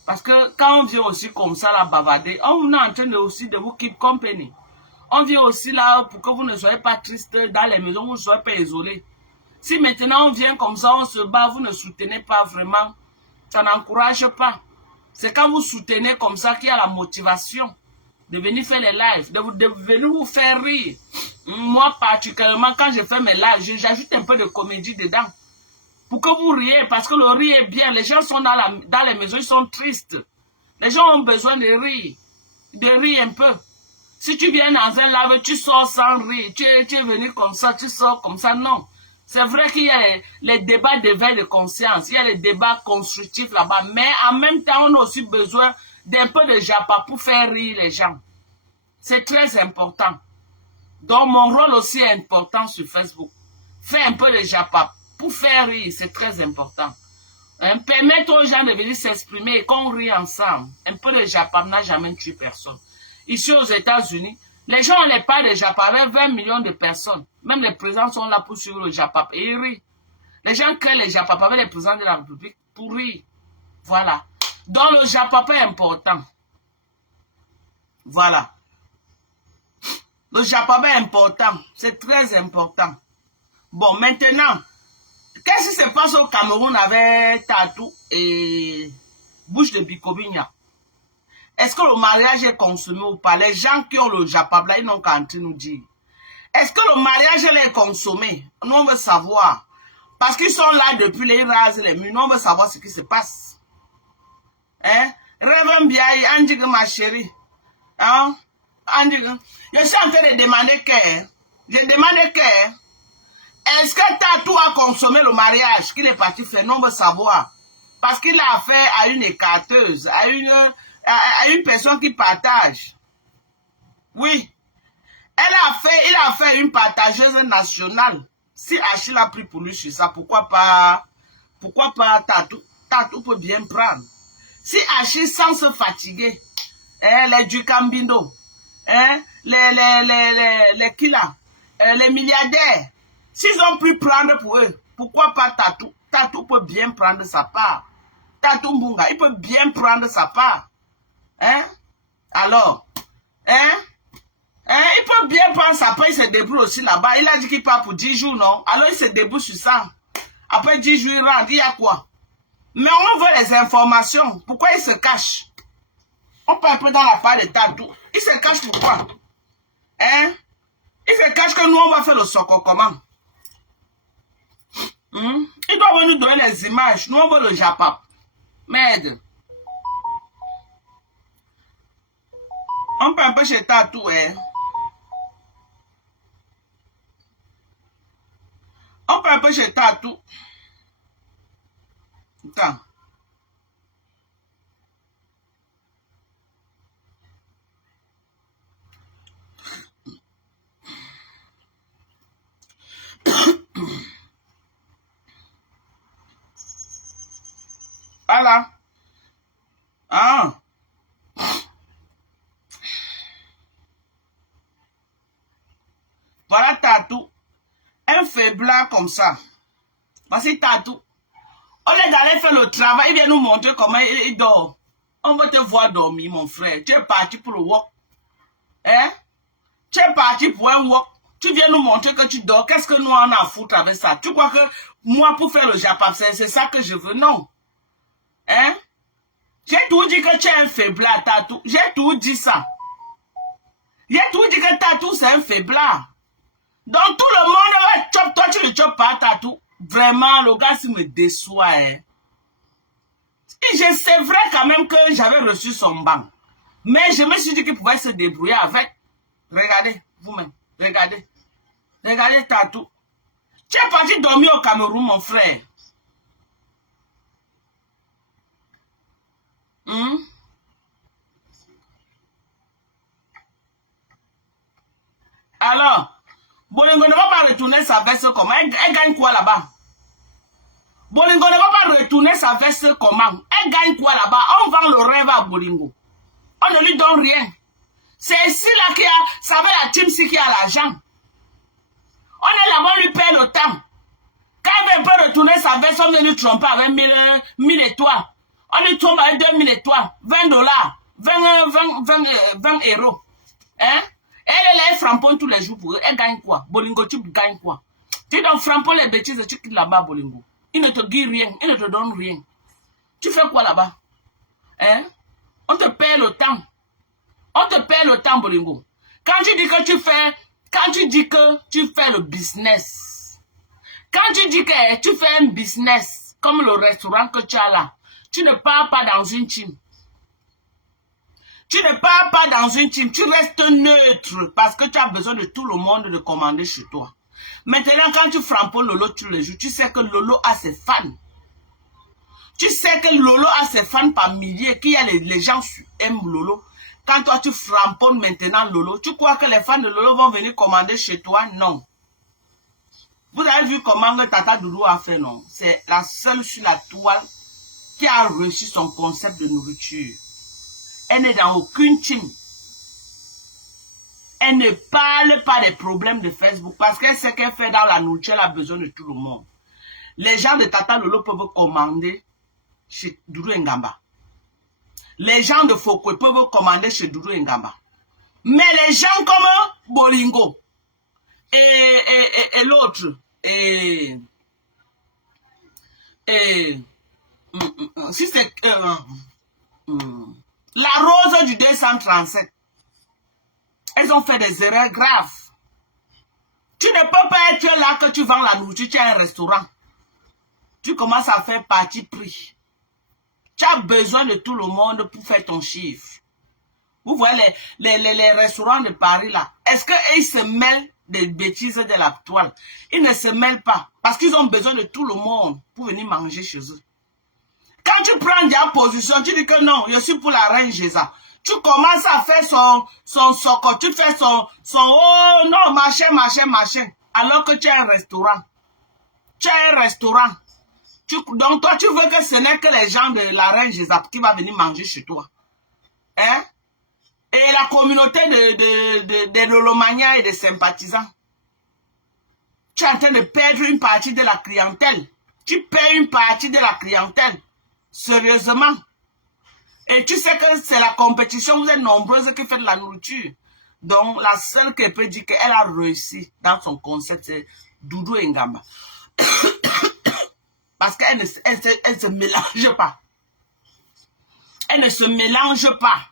Parce que quand on vient aussi comme ça, là, bavarder, on est en train de, aussi de vous keep company. On vient aussi là pour que vous ne soyez pas triste dans les maisons, vous ne soyez pas isolés. Si maintenant on vient comme ça, on se bat, vous ne soutenez pas vraiment, ça n'encourage pas. C'est quand vous soutenez comme ça qu'il y a la motivation de venir faire les lives, de venir vous faire rire. Moi, particulièrement, quand je fais mes lives, j'ajoute un peu de comédie dedans. Pour que vous riez, parce que le rire est bien. Les gens sont dans les maisons, ils sont tristes. Les gens ont besoin de rire un peu. Si tu viens dans un live, tu sors sans rire, tu es venu comme ça, tu sors comme ça, non. C'est vrai qu'il y a les débats d'éveil de conscience, il y a les débats constructifs là-bas, mais en même temps, on a aussi besoin d'un peu de japa pour faire rire les gens. C'est très important. Donc, mon rôle aussi est important sur Facebook. Faire un peu de japa pour faire rire, c'est très important. Permettre aux gens de venir s'exprimer et qu'on rit ensemble. Un peu de japa n'a jamais tué personne. Ici aux États-Unis, les gens ont les parts de japa avec 20 millions de personnes. Même les présidents sont là pour suivre le japa et ils rient. Les gens créent les japa avec les présidents de la République pour rire. Voilà. Donc le japa est important. Voilà. Le japa est important. C'est très important. Bon, maintenant, qu'est-ce qui se passe au Cameroun avec Tatou et Bouche de Bikobigna? Est-ce que le mariage est consommé ou pas? Les gens qui ont le japa, là, ils n'ont qu'à nous dire. Est-ce que le mariage est consommé? Nous, on veut savoir. Parce qu'ils sont là depuis les rases, les murs. Nous, on veut savoir ce qui se passe. Hein? Rêve bien, Andigue, ma chérie. Hein? Andigue. Je suis en train de demander que. Je demande que. Est-ce que Tatou a consommé le mariage qu'il est parti faire? Non, on veut savoir. Parce qu'il a affaire à une écarteuse, à une personne qui partage. Oui. Il a fait une partageuse nationale. Si Achille a pris pour lui sur ça, pourquoi pas Tatou? Tatou peut bien prendre. Si Achille sans se fatiguer, les Ducambindo, les Kila, les milliardaires, s'ils ont pu prendre pour eux, pourquoi pas Tatou? Tatou peut bien prendre sa part. Tatou Mbunga, il peut bien prendre sa part. Hein? Alors, il peut bien prendre sa part, il se débrouille aussi là-bas. Il a dit qu'il part pour 10 jours, non? Alors il se débrouille sur ça. Après 10 jours, il rentre, il y a quoi? Mais on veut les informations. Pourquoi il se cache? On peut un peu dans la part de Tatou. Il se cache pourquoi? Hein? Il se cache que nous, on va faire le soco comment? Il doit venir donner les images. Nous, on veut le Japap. Merde. On peut un peu chez Tatou, hein? On peut un peu chez Tatou. Attends. Voilà. Ah. Voilà Tatou. Un faiblard comme ça. Voici Tatou. Au lieu d'aller faire le travail, il vient nous montrer comment il dort. On va te voir dormir, mon frère. Tu es parti pour le walk. Hein? Tu es parti pour un walk. Tu viens nous montrer que tu dors. Qu'est-ce que nous en a à foutre avec ça? Tu crois que moi, pour faire le Japap, c'est ça que je veux? Non. Hein? J'ai tout dit que tu es un faiblard, Tatou. J'ai tout dit ça. J'ai tout dit que Tatou, c'est un faiblard. Donc tout le monde va chop. Toi, tu ne chopes pas, Tatou. Vraiment, le gars, il me déçoit. Hein. Et c'est vrai quand même que j'avais reçu son banc. Mais je me suis dit qu'il pouvait se débrouiller avec. Regardez, vous-même. Regardez. Regardez, Tatou. Tu es parti dormir au Cameroun, mon frère. Alors, Bolingo ne va pas retourner sa veste comment? Elle gagne quoi là-bas? Bolingo ne va pas retourner sa veste comment? Elle gagne quoi là-bas? On vend le rêve à Bolingo. On ne lui donne rien. C'est ici là qu'il y a, ça va la team si qui a l'argent. On est là-bas, on lui paie le temps. Quand elle peut retourner sa veste, on vient lui tromper avec 1000 étoiles. On lui trompe avec 2000 étoiles, 20 dollars, 20 euros. Hein? Elle framponne tous les jours pour eux. Elle gagne quoi? Bolingo, tu gagnes quoi? Tu donnes frampon les bêtises et tu quittes là-bas, Bolingo. Il ne te dit rien, il ne te donne rien. Tu fais quoi là-bas? Hein? On te paie le temps. On te paie le temps, Bolingo. Quand tu dis que tu fais le business, quand tu dis que tu fais un business, comme le restaurant que tu as là, tu ne pars pas dans une team. Tu ne pars pas dans une team, tu restes neutre parce que tu as besoin de tout le monde de commander chez toi. Maintenant, quand tu framponnes Lolo tous les jours, tu sais que Lolo a ses fans. Tu sais que Lolo a ses fans par milliers, qu'il y a les gens qui aiment Lolo. Quand toi, tu framponnes maintenant Lolo, tu crois que les fans de Lolo vont venir commander chez toi? Non. Vous avez vu comment Tata Doudou a fait, non? C'est la seule sur la toile qui a reçu son concept de nourriture. Elle n'est dans aucune team. Elle ne parle pas des problèmes de Facebook parce qu'elle sait qu'elle fait dans la nourriture, elle a besoin de tout le monde. Les gens de Tata Lolo peuvent commander chez Doudou Ngamba. Les gens de Fokwe peuvent commander chez Doudou Ngamba. Mais les gens comme Bolingo et l'autre, si c'est la Rose du 237, elles ont fait des erreurs graves. Tu ne peux pas être là que tu vends la nourriture, tu as un restaurant. Tu commences à faire parti pris. Tu as besoin de tout le monde pour faire ton chiffre. Vous voyez les restaurants de Paris là. Est-ce qu'ils se mêlent des bêtises de la toile? Ils ne se mêlent pas. Parce qu'ils ont besoin de tout le monde pour venir manger chez eux. Quand tu prends ta position, tu dis que non, je suis pour la reine Géza. Tu commences à faire son soco. Tu fais son oh non, machin. Alors que tu as un restaurant. Tu as un restaurant. Donc toi, tu veux que ce n'est que les gens de la reine Géza qui vont venir manger chez toi. Hein? Et la communauté de Lolomania et de sympathisants. Tu es en train de perdre une partie de la clientèle. Tu perds une partie de la clientèle. Sérieusement. Et tu sais que c'est la compétition, vous êtes nombreuses qui fait de la nourriture. Donc, la seule qui peut dire qu'elle a réussi dans son concept, c'est Doudou Ngamba. Parce qu'elle ne se mélange pas. Elle ne se mélange pas.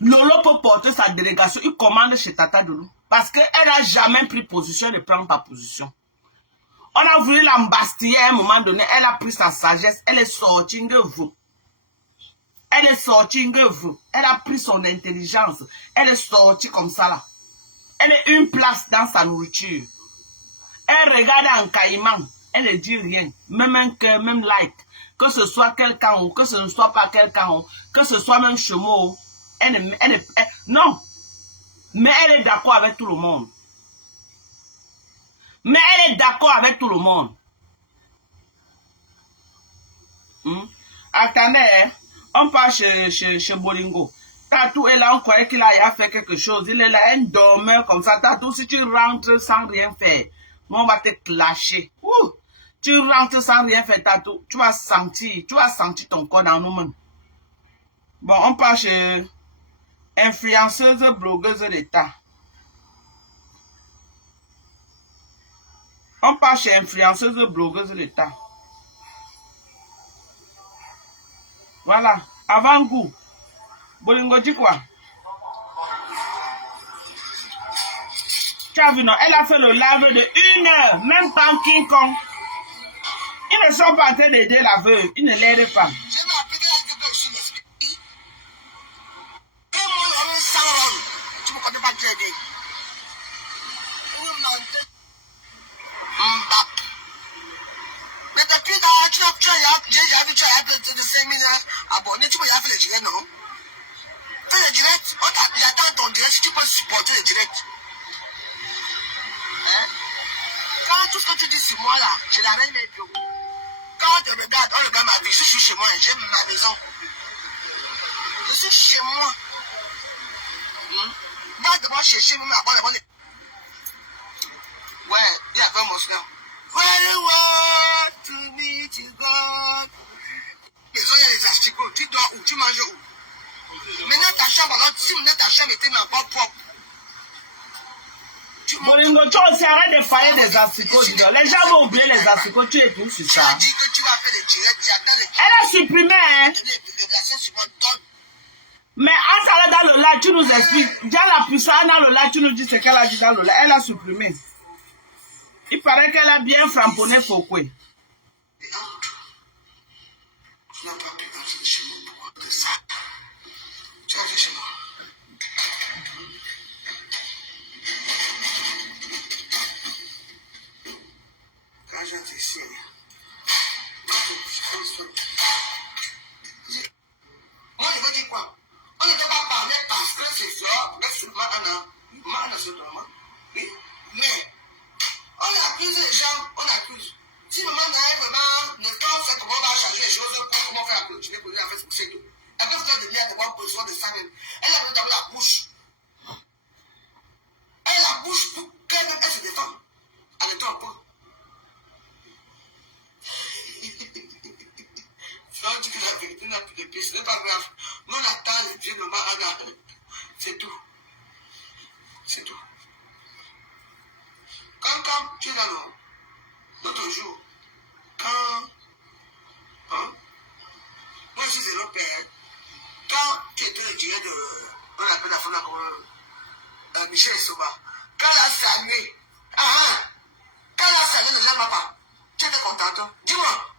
Lolo peut porter sa délégation, il commande chez Tata Doudou. Parce qu'elle n'a jamais pris position de prendre pas position. On a voulu l'embastiller à un moment donné, elle a pris sa sagesse, elle est sortie de vous. Elle est sortie de vous. Elle a pris son intelligence. Elle est sortie comme ça là. Elle a une place dans sa nourriture. Elle regarde en caïman. Elle ne dit rien. Même un cœur, même like. Que ce soit quelqu'un ou que ce ne soit pas quelqu'un ou que ce soit même chez moi. Non. Mais elle est d'accord avec tout le monde. Mais elle est d'accord avec tout le monde. Attendez, hein? On part chez Bolingo. Tatou est là, on croyait qu'il a fait quelque chose. Il est là, un dormeur comme ça. Tatou, si tu rentres sans rien faire, nous on va te clasher. Tu rentres sans rien faire, Tatou. Tu vas sentir ton corps dans nos mains. Bon, on part chez influenceuse, blogueuse d'État. On part chez influenceuse, blogueuse d'État. Voilà, avant-goût. Bolingo dit quoi? Tu as vu, non? Elle a fait le live de 1 heure, même pas King Kong. Ils ne sont pas en train d'aider la veuve, ils ne l'aident pas. Quand tout ce que tu dis sur moi là, je l'amène mes bureaux. Quand on te regarde, on regarde ma vie, je suis chez moi, j'ai ma maison. Je suis chez moi. Va de moi chercher ma bonne. Ouais, il y a fait mon soeur. Ouais, I want to meet you, God. Les autres, il y a les asticots. Tu dois où? Tu manges où? Maintenant, ta chambre, si ta chambre était dans le bon propre. Bolingo, tu aussi arrête de faillir des asticots. Les gens vont oublier les asticots, tu épousses sur Tu as ça. dit que tu vas faire des directs. Elle a supprimé, hein. Mais en allant dans le live, tu nous expliques. Déjà la puissance dans le live, tu nous dis ce qu'elle a dit dans le live. Elle a supprimé. Il paraît qu'elle a bien framponné Fokwe. Tu n'as pas pu entrer chez moi pour de ça. Tu as vu chez moi. Quand j'étais ici, moi je veux dire quoi? On ne peut pas parler parce que c'est ça, mais c'est Anna se demande. Oui, mais on accuse les gens, on accuse. Si maman n'arrive vraiment, le temps c'est comment on va changer les choses, comment faire la continuer pour lui en fait, c'est tout. Elle peut faire de l'air de voir besoin de ça même. Elle a notamment la bouche. Elle a la bouche pour qu'elle se défende. En étant un peu. C'est dit que la vérité n'a plus de piste. C'est pas grave. Nous, on attend les dieux de Mahana. C'est tout. C'est tout. Quand tu es dans l'autre jour, quand. Hein? Moi, je suis européen. Quand tu étais le dieu de. On appelle la femme comme Michel Soba. Quand elle a salué. Quand elle a salué le jeune papa, tu étais content. Dis-moi.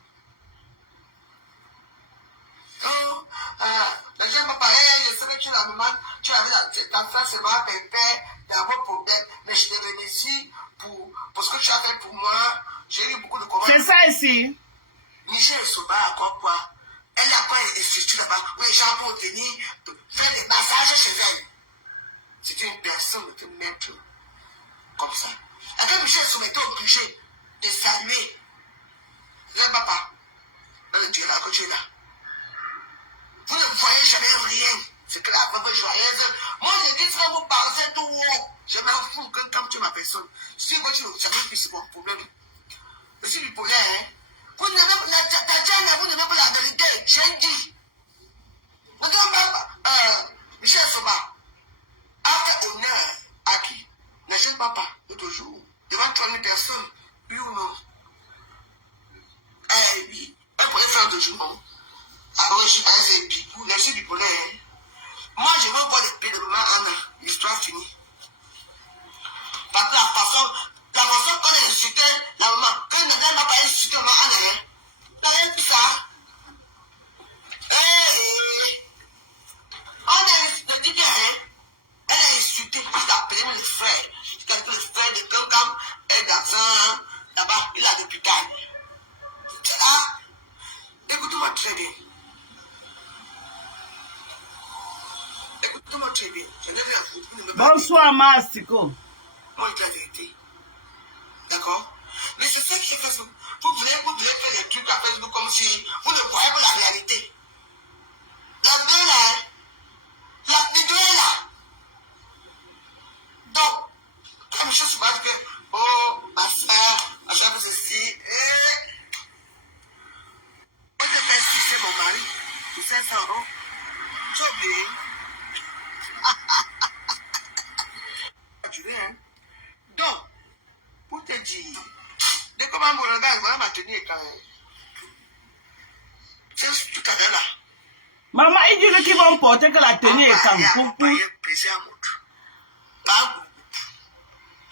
La jeune papa, je sais que tu l'as maman, tu avais ta frère, c'est ma pépère, il y a un bon problème, mais je te remercie pour ce que tu as fait pour moi. J'ai eu beaucoup de commandes. C'est ça ici. Michel Soba a quoi? Elle n'a pas institut là-bas où les gens vont venir faire des massages chez elle. C'est une personne de mettre comme ça. Et quand Michel Soba était obligé de saluer le papa, elle dira que tu es là. Vous ne voyez jamais rien. C'est que la veuve joyeuse. Moi, je dis ça, vous parlez tout haut. Je m'en fous comme tu es ma personne. Si vous savez plus c'est mon problème. Mais si du problème, hein, vous n'avez pas la vérité. J'ai dit. Michel Soba a fait honneur à qui? Le jeune papa, l'autre jour, devant 30 000 personnes. Oui ou non? Oui. Elle pourrait faire de jour, non? Alors, je suis à un picou, je suis du poney. Moi, je veux voir les pieds de maman Anna. L'histoire finie. Parce que la façon qu'on a insulté la maman, quand elle n'a pas insulté maman Anna, t'as rien tout ça. On a dit bien, elle a insulté, elle a appelé les frères. C'est que les frères de Kankam et Gazan, là-bas, il a des putains. C'est là. Écoute-moi très bien. Écoute-moi très bien. Je n'ai rien à foutre. Bonsoir, Mastico. Moi, je la vérité. D'accord? Mais c'est ça qui fait ça. Vous voulez faire des trucs à Facebook comme si vous ne voyez pas la réalité. La vidéo là. La vidéo est là. Donc, comme je suis mal que, oh, ma soeur fait ceci. Moi, je vais insulter mon mari pour 500 €. Tu as oublié? Donc, pour te dire, dès que mon regard va maintenir quand même. C'est tout à l'heure là. Maman, il dit qu'ils vont porter que la tenue est comme pour.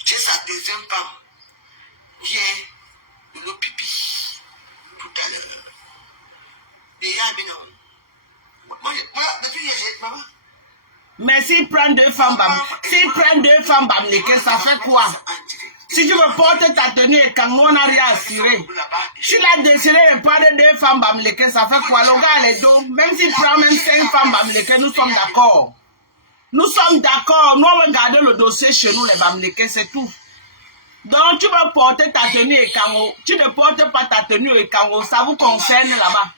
J'ai sa deuxième femme qui est de l'eau pipi tout à l'heure. Et il y a moi, depuis hier, j'ai maman. Mais s'il prend deux femmes, ça fait quoi? Si tu veux porter ta tenue et quand on a rien assuré, si la décidé de prendre deux femmes, ça fait quoi? Le gars, les deux, même s'il prend même 5 femmes, nous sommes d'accord. Nous sommes d'accord. Nous avons gardé le dossier chez nous, les Bamlékés, c'est tout. Donc, tu veux porter ta tenue et quand tu ne portes pas ta tenue et quand ça vous concerne là-bas.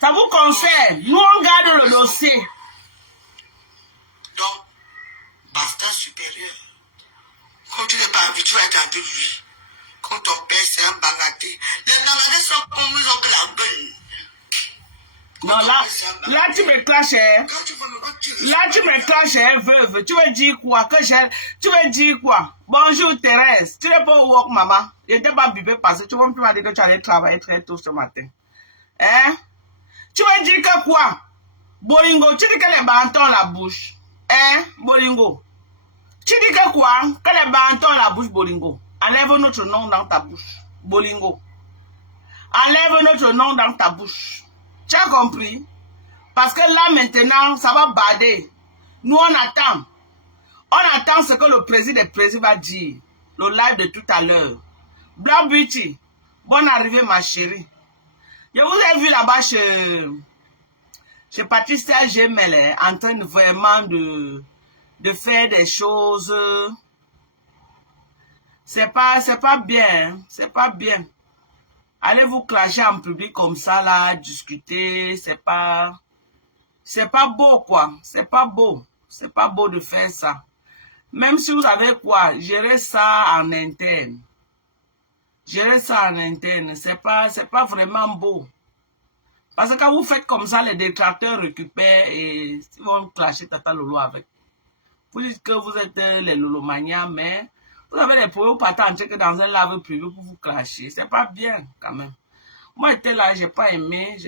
Ça vous concerne. Nous, on garde le dossier. Donc, pasteur supérieur, quand tu n'es pas habitué à être avec lui, Quand ton père, c'est un Bangladais. Les Bangladais sont comme ils ont de la gueule. Non, là, tu me clashes. Quand tu veux le voir, tu Là, tu me clashes, veuve. Tu veux dire quoi? Tu veux dire quoi? Bonjour, Thérèse. Tu n'es pas au work, maman. Je n'étais pas bibé parce que tu m'as dit que tu allais travailler très tôt ce matin. Hein? Tu veux dire que quoi? Bolingo, tu dis que les bantons la bouche. Hein, Bolingo? Tu dis que quoi? Que les bantons la bouche, Bolingo. Enlève notre nom dans ta bouche, Bolingo. Enlève notre nom dans ta bouche. Tu as compris? Parce que là, maintenant, ça va bader. Nous, on attend. On attend ce que le président va dire. Le live de tout à l'heure. Black Beauty, bonne arrivée, ma chérie. Je vous ai vu là-bas chez Patricia Gemel, en train de vraiment de faire des choses. C'est pas bien. C'est pas bien. Allez vous clasher en public comme ça, là, discuter. C'est pas beau, quoi. C'est pas beau. C'est pas beau de faire ça. Même si vous savez quoi, gérer ça en interne. Gérer ça en interne, c'est pas vraiment beau. Parce que quand vous faites comme ça, les détracteurs récupèrent et ils vont clasher Tata Lolo avec. Vous dites que vous êtes les Lolomanias, mais vous avez les problèmes pas entrer que dans un live privé pour vous clasher. C'est pas bien, quand même. Moi, j'étais là, j'ai pas aimé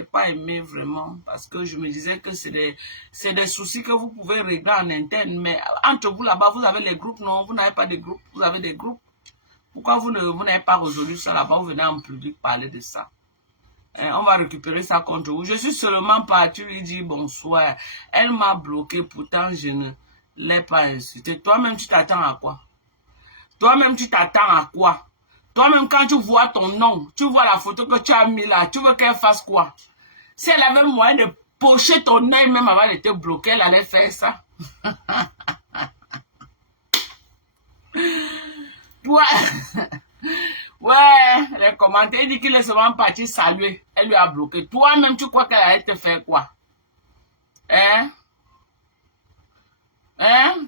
vraiment, parce que je me disais que c'est des soucis que vous pouvez régler en interne, mais entre vous là-bas, vous avez les groupes, non, vous n'avez pas de groupes, vous avez des groupes. Pourquoi vous n'avez pas résolu ça là-bas, vous venez en public parler de ça? On va récupérer ça contre vous. Je suis seulement partie lui dire bonsoir. Elle m'a bloqué, pourtant je ne l'ai pas insulté. Toi-même, tu t'attends à quoi? Toi-même, tu t'attends à quoi? Toi-même, quand tu vois ton nom, tu vois la photo que tu as mis là, tu veux qu'elle fasse quoi? Si elle avait moyen de pocher ton œil même avant de te bloquer, elle allait faire ça. Ouais, les commentaires, il dit qu'il est seulement parti saluer. Elle lui a bloqué. Toi-même, tu crois qu'elle allait te faire quoi? Hein?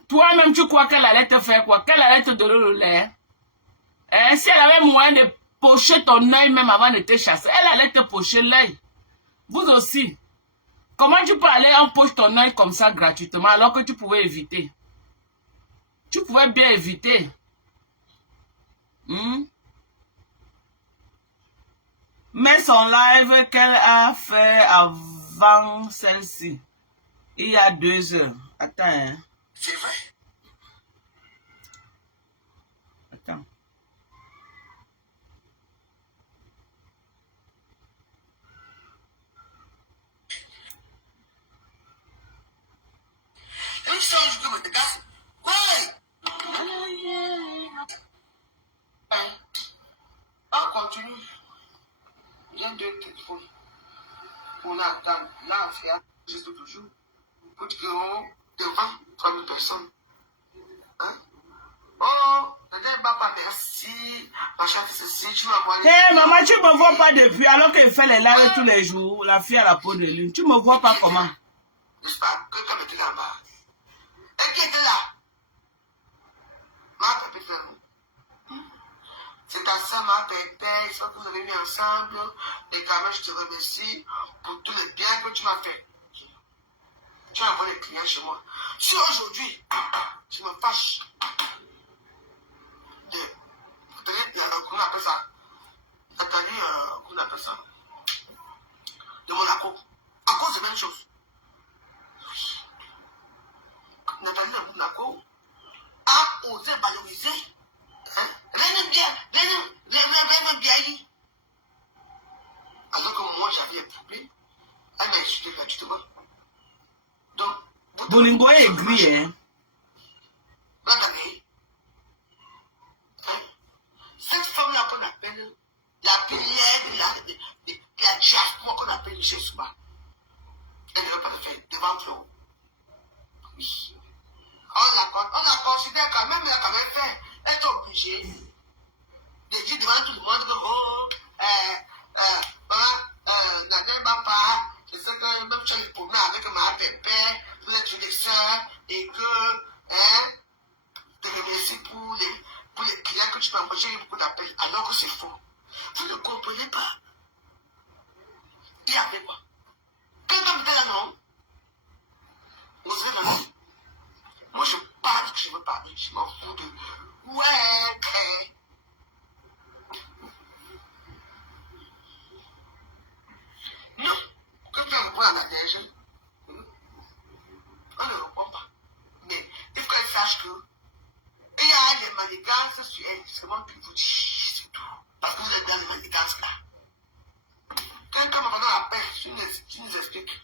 Toi-même, tu crois qu'elle allait te faire quoi? Qu'elle allait te donner le lait? Si elle avait moyen de pocher ton œil même avant de te chasser, elle allait te pocher l'œil. Vous aussi. Comment tu peux aller en poche ton œil comme ça gratuitement alors que tu pouvais éviter? Tu pouvais bien éviter. Mais son live qu'elle a fait avant celle-ci, il y a 2 heures. Attends, hein. C'est vrai. Attends. Une chose que me dégasse. Ouais. On continue. Il y a 2 téléphones. On attend. Là, on fait juste toujours. Pour dire devant 3000 personnes. Hein? Oh, le débat pas merci. Machin, ceci, tu vas voir. Hé, maman, tu me vois pas depuis alors qu'elle fait les lives tous les jours. La fille à la peau de lune. Tu me vois pas comment? N'est-ce pas? Quelqu'un était là-bas. Et qui était là? Ma pépé fait. C'est ta soeur, ma pépé. Il faut que vous avez mis ensemble. Et quand même, je te remercie pour tous les biens que tu m'as fait. Tu as envoyé les clients chez moi. Si aujourd'hui, je me fâche comment on appelle ça? Nathalie, comment on appelle ça? De Monaco. À cause de la même chose. Nathalie de Monaco a osé valoriser. Rien de bien. Alors que moi, j'avais un problème. Elle m'a insulté gratuitement. Donc, Bolingo est aigri, hein. Cette femme-là qu'on appelle la pilière de la diaspora qu'on appelle Michel Souba, elle ne veut pas le faire devant Flo. Oui. On a considéré quand même, elle a quand même fait. Elle est obligée de dire devant tout le monde que Nadine Bapa, je sais que même tu as eu problème avec ma pépé, vous êtes des sœurs et que, te remercie pour les clients que tu pas, moi j'ai eu beaucoup d'appels, alors que c'est faux. Vous ne comprenez pas. Il a fait quoi? Quelqu'un me dit là, non? Vous savez maintenant? Moi je parle ce que je veux parler, je m'en fous de... Ouais, ok. Non, quand tu envoies à la neige, on ne le comprend pas. Mais il faut qu'elle sache que il y a les manigances sur elle, c'est moi qui vous dis, c'est tout. Parce que vous êtes dans les manigances là. Quelqu'un m'a donné la paix, tu nous expliques.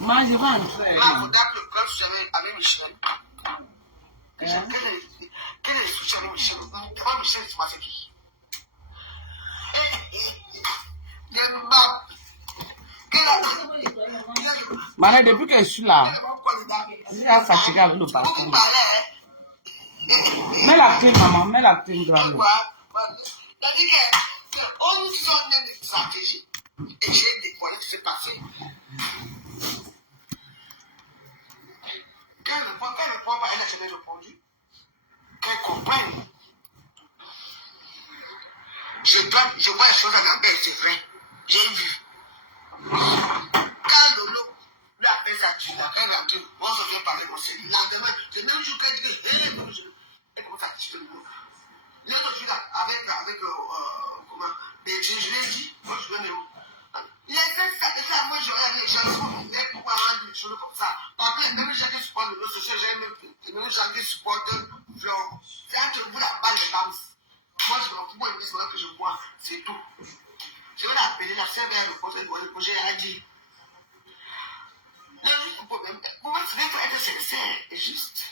Moi, je vais entrer. Là, il faudra que le club soit avec Michel. Quel est le soutien avec Michel? Devant Michel, tu m'as fait qui? Maman, depuis que je suis là, je suis fatiguée avec le balcon. Mets la clé, maman, mets la clé grande. C'est-à-dire qu'on nous donne des stratégies et j'ai découvert ce qui s'est passé. Quand elle ne prend pas, elle a jamais répondu. Qu'elle comprenne. Je vois les choses en anglais, c'est vrai. J'ai vu. Quand Lolo lui a fait sa tue, elle a dit, on se fait parler, c'est le lendemain, c'est le même jour qu'elle dit, elle commence à tuer le mot. L'autre jour, avec comment, je l'ai dit, moi je veux où. Les ça, moi j'aurais les gens, mais pourquoi rendre les choses comme ça? Parce que les mêmes gens qui supportent le social, les mêmes gens qui supportent Florent. C'est entre vous la balle, je lance. Moi je m'en fous, moi je dis que je vois, c'est tout. Je vais l'appeler, la sœur vers le conseil de projet, elle a dit. Il y a juste un problème. Pour moi, c'est être sincère et juste.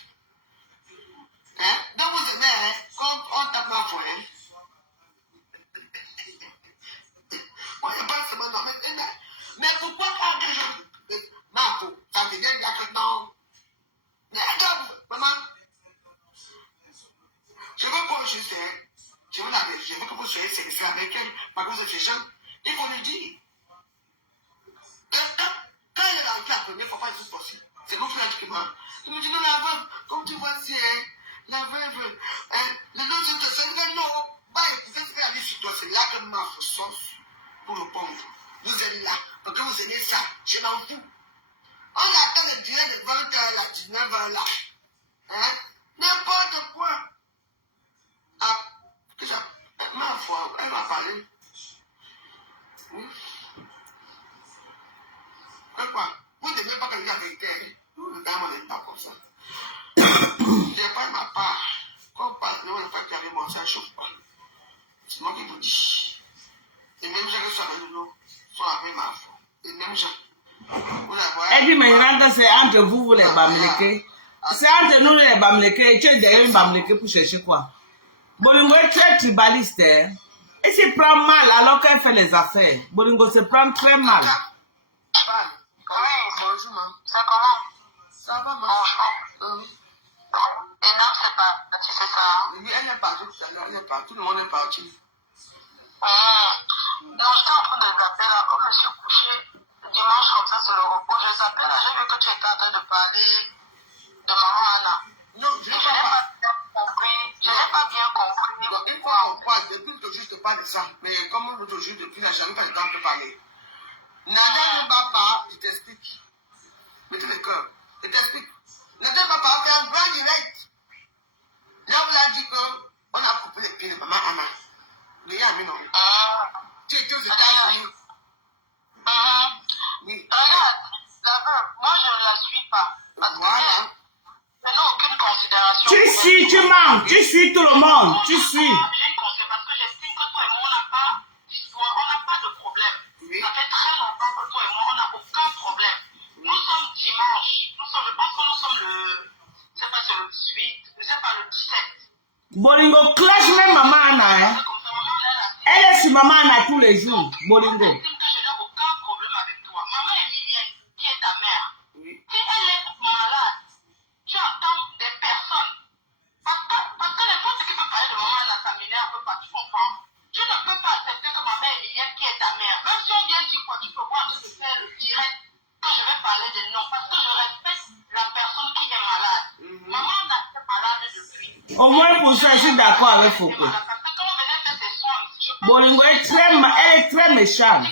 Hein? Donc vous aimez, hein? Quand on tape ma foi, hein? Moi, je pense que c'est mon nom. Mais pourquoi quand je... Marco, ça me dit, il y a que non. Mais regarde, maman. Je veux qu'on je sais. Je veux que vous soyez sincère avec elle. Par contre, ces gens, il faut lui dire. Quand elle est rentrée la première fois, c'est possible. C'est comme ça que moi. Il me dit, non, la veuve, comme tu vois, si, hein, la veuve, les autres, c'est non. Bah, écoutez, ce qu'elle a dit sur toi, c'est là que ma sauce pour répondre. Vous êtes là, parce que vous aimez ça, je m'en fous. On attend le dîner de 20h là, 19h là. Hein? N'importe quoi. Ah, ma foi, elle m'a parlé. Quoi? Vous ne devez pas que la vérité. Le dame n'est pas comme ça. Je pas ma part. Quand on parle, ne va pas qu'il y avait mon ça, je ne chauffe pas. C'est moi qui vous dis. Les mêmes gens qui sont avec nous sont avec ma foi. Les mêmes gens. Elle dit maintenant que c'est entre vous les Bamileke. C'est entre nous les Bamileke. Tu es derrière une Bamileke pour chercher quoi? Bolingo est très tribaliste. Hein? Elle se prend mal alors qu'elle fait les affaires. Bolingo se prend très mal. Bonjour, maman. Ça comment? Ça va, maman. Bonjour. Et non, c'est pas, tu sais ça? Oui, elle est partie tout à l'heure, elle est partie, tout le monde est parti. Non, j'étais en train de zapper là, comme je suis couché dimanche comme ça sur le repos, je zappais là, j'ai vu que tu étais en train de parler de maman Anna. Non, je n'ai pas bien compris, je n'ai pas bien compris. Non, il faut comprendre, depuis que je te parle de ça, mais comme l'autre jour, depuis là, je n'avais pas le temps de parler. Nadal ne va pas, je t'explique. Mettez le cœur, je t'explique. Nadal ne va pas faire un grand direct. Là, on a dit qu'on a coupé les pieds de maman Anna. Le gars, mais non. Tu étais aux États-Unis. Oui. Regarde, moi je ne la suis pas. Parce que je n'ai aucune considération. Tu suis, tu mens, tu suis tout le monde, tu suis. J'ai une considération parce que j'estime que toi et moi, on n'a pas d'histoire, on n'a pas de problème. Oui. Ça fait très longtemps que toi et moi, on n'a aucun problème. Nous sommes dimanche. Je pense que nous sommes le. Je sais pas, c'est le 18, je sais pas, le 17. Bolingo clash même maman Anna. Hein? Elle est sur maman Anna tous les jours. Bolingo. Je n'ai aucun problème avec toi. Maman Emilienne, qui est ta mère, si elle est malade, tu attends des personnes. Parce que les fois que tu peux parler de maman Anna, ça m'énerve pas, tu comprends? Tu ne peux pas accepter que maman Emilienne, qui est ta mère, même si on vient dire quoi, tu peux voir, je peux faire le direct que je vais parler de nom, parce que je respecte la personne qui est malade. Maman Anna est malade depuis. Au moins pour ça, je suis d'accord avec Foucault. Bolingo est elle est très méchante.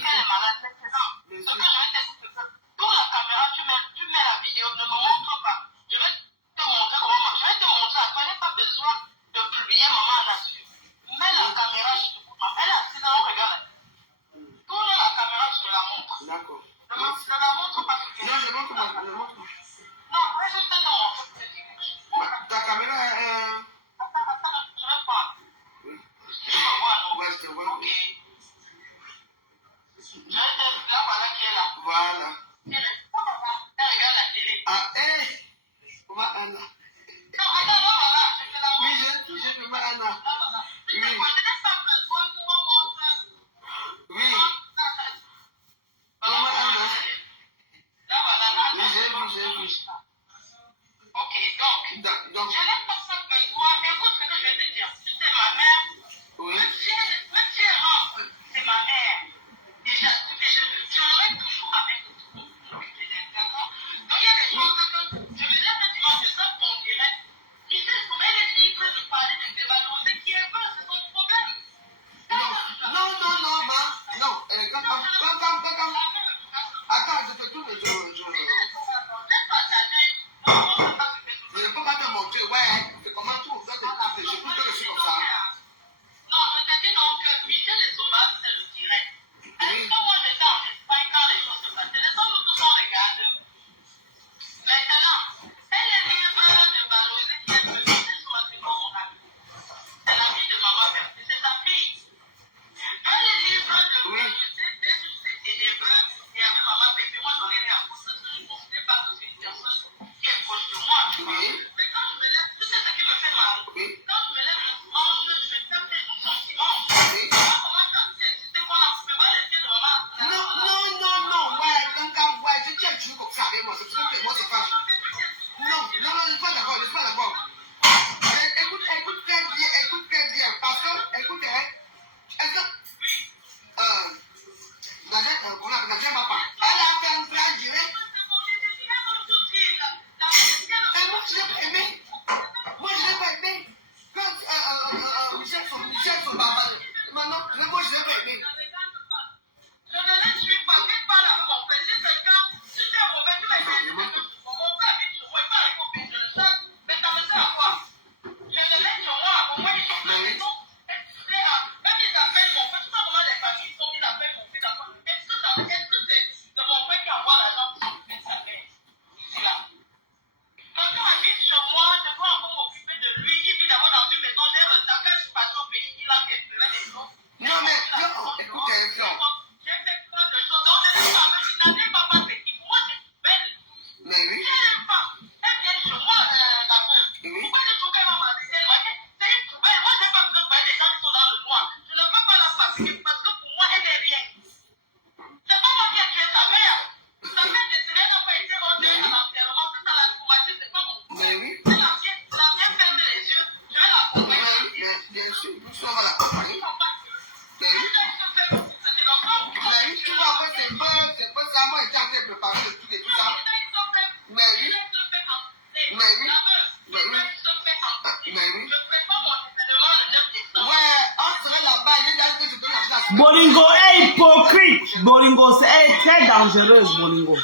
Bolingo est hypocrite. Bolingo, elle est très dangereuse, Bolingo.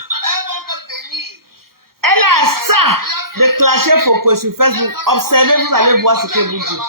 Elle a ça de clasher Foucault sur Facebook. Observez, vous allez voir ce que vous dites.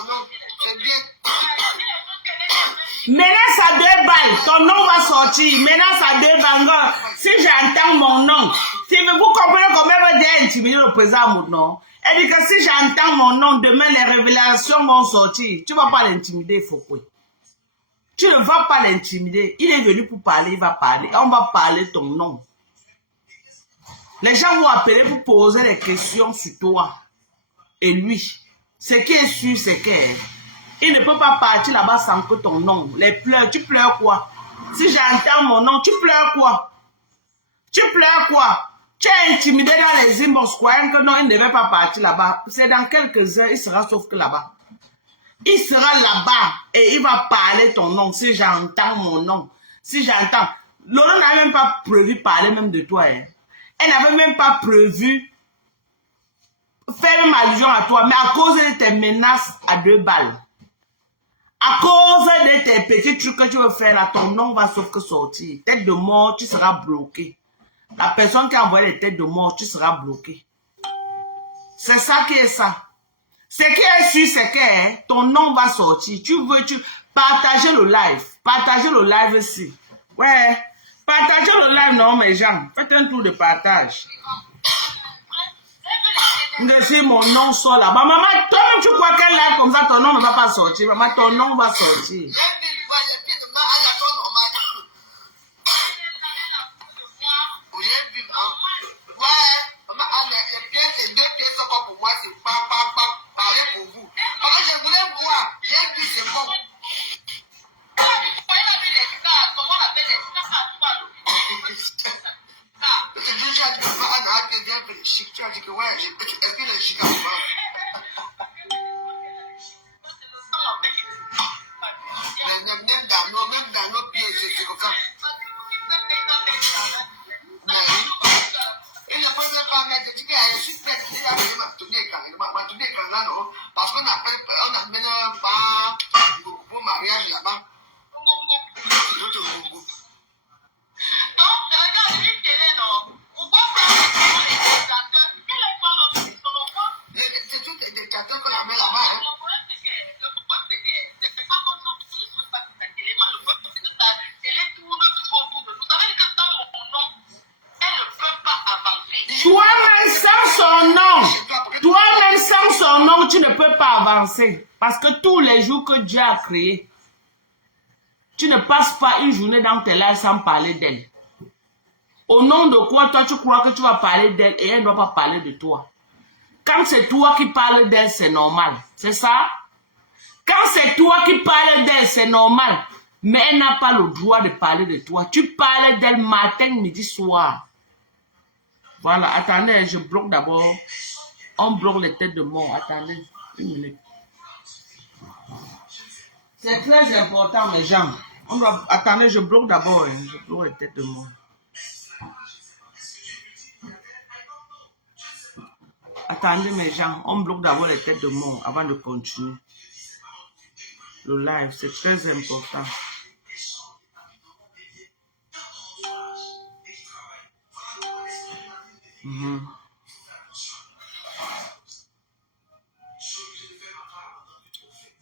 ton nom. C'est bien. Menace à 2 balles, ton nom va sortir. Menace à 2 balles. Si j'entends mon nom, si vous comprenez combien vous avez intimidé le président à mon nom, elle dit que si j'entends mon nom, demain les révélations vont sortir. Tu ne vas pas l'intimider, Foucault. Tu ne vas pas l'intimider. Il est venu pour parler, il va parler. On va parler ton nom. Les gens vont appeler pour poser des questions sur toi et lui. Ce qui est sûr, c'est qu'il ne peut pas partir là-bas sans que ton nom. Les pleurs, tu pleures quoi? Si j'entends mon nom, tu pleures quoi? Tu pleures quoi? Tu es intimidé dans les inbox, croyant que non, il ne devait pas partir là-bas. C'est dans quelques heures, il sera sauf que là-bas. Il sera là-bas et il va parler ton nom. Si j'entends mon nom, si j'entends. Laurent n'a même pas prévu parler même de toi. Hein. Elle n'avait même pas prévu faire même allusion à toi, mais à cause de tes menaces à 2 balles. À cause de tes petits trucs que tu veux faire là, ton nom va sauf que sortir. Tête de mort, tu seras bloqué. La personne qui a envoyé les têtes de mort, tu seras bloqué. C'est ça qui est ça. Ce qui est sûr, c'est que ton nom va sortir. Tu veux, partager le live. Partagez le live ici. Ouais. Partagez le live, non, mes gens. Faites un tour de partage. Si mon nom sort là. Maman, toi-même, tu crois qu'un live comme ça, ton nom ne va pas sortir. Maman, ton nom va sortir. Parce qu'on appelle pas pour mariage là-bas. C'est tout des dictateurs qu'on a mis là-bas. Hein. Toi-même sans son nom, toi-même sans son nom, tu ne peux pas avancer. Parce que tous les jours que Dieu a créé, tu ne passes pas une journée dans tes lives sans parler d'elle. Au nom de quoi toi tu crois que tu vas parler d'elle et elle ne doit pas parler de toi? Quand c'est toi qui parles d'elle, c'est normal. C'est ça? Quand c'est toi qui parles d'elle, c'est normal. Mais elle n'a pas le droit de parler de toi. Tu parles d'elle matin, midi, soir. Voilà, attendez, je bloque d'abord. On bloque les têtes de mort. Attendez, une minute. C'est très important, mes gens. Attendez, je bloque d'abord. Je bloque les têtes de mort. Attendez, mes gens. On bloque d'abord les têtes de mort avant de continuer. Le live, c'est très important.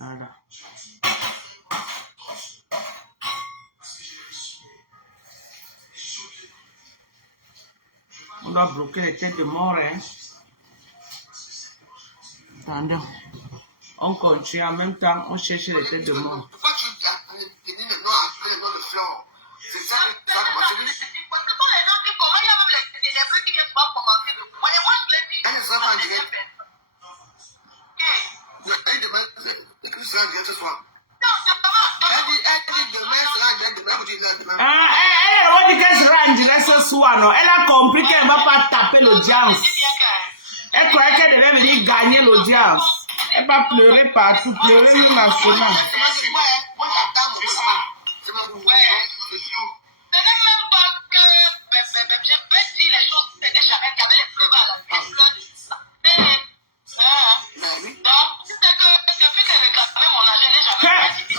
Voilà. On doit bloquer les têtes de mort, hein. Attendez. On continue en même temps, on cherche les têtes de mort. Pourquoi tu as donné le nom après le nom de Flore? C'est ça que ça commence. Parce que quand les gens qui commencent, il y a même les trucs qui ne viennent pas commencer. Moi, je l'ai dit. Elle ne sera pas en direct. Elle demande que sera en direct ce soir. Elle dit demain sera en direct, demain, vous dites demain. Ah, elle dit qu'elle sera en direct ce soir, non? Elle a compris qu'elle ne va pas taper l'audience. Elle croyait qu'elle devait venir gagner l'audience. Elle va pleurer partout, pleurer le national.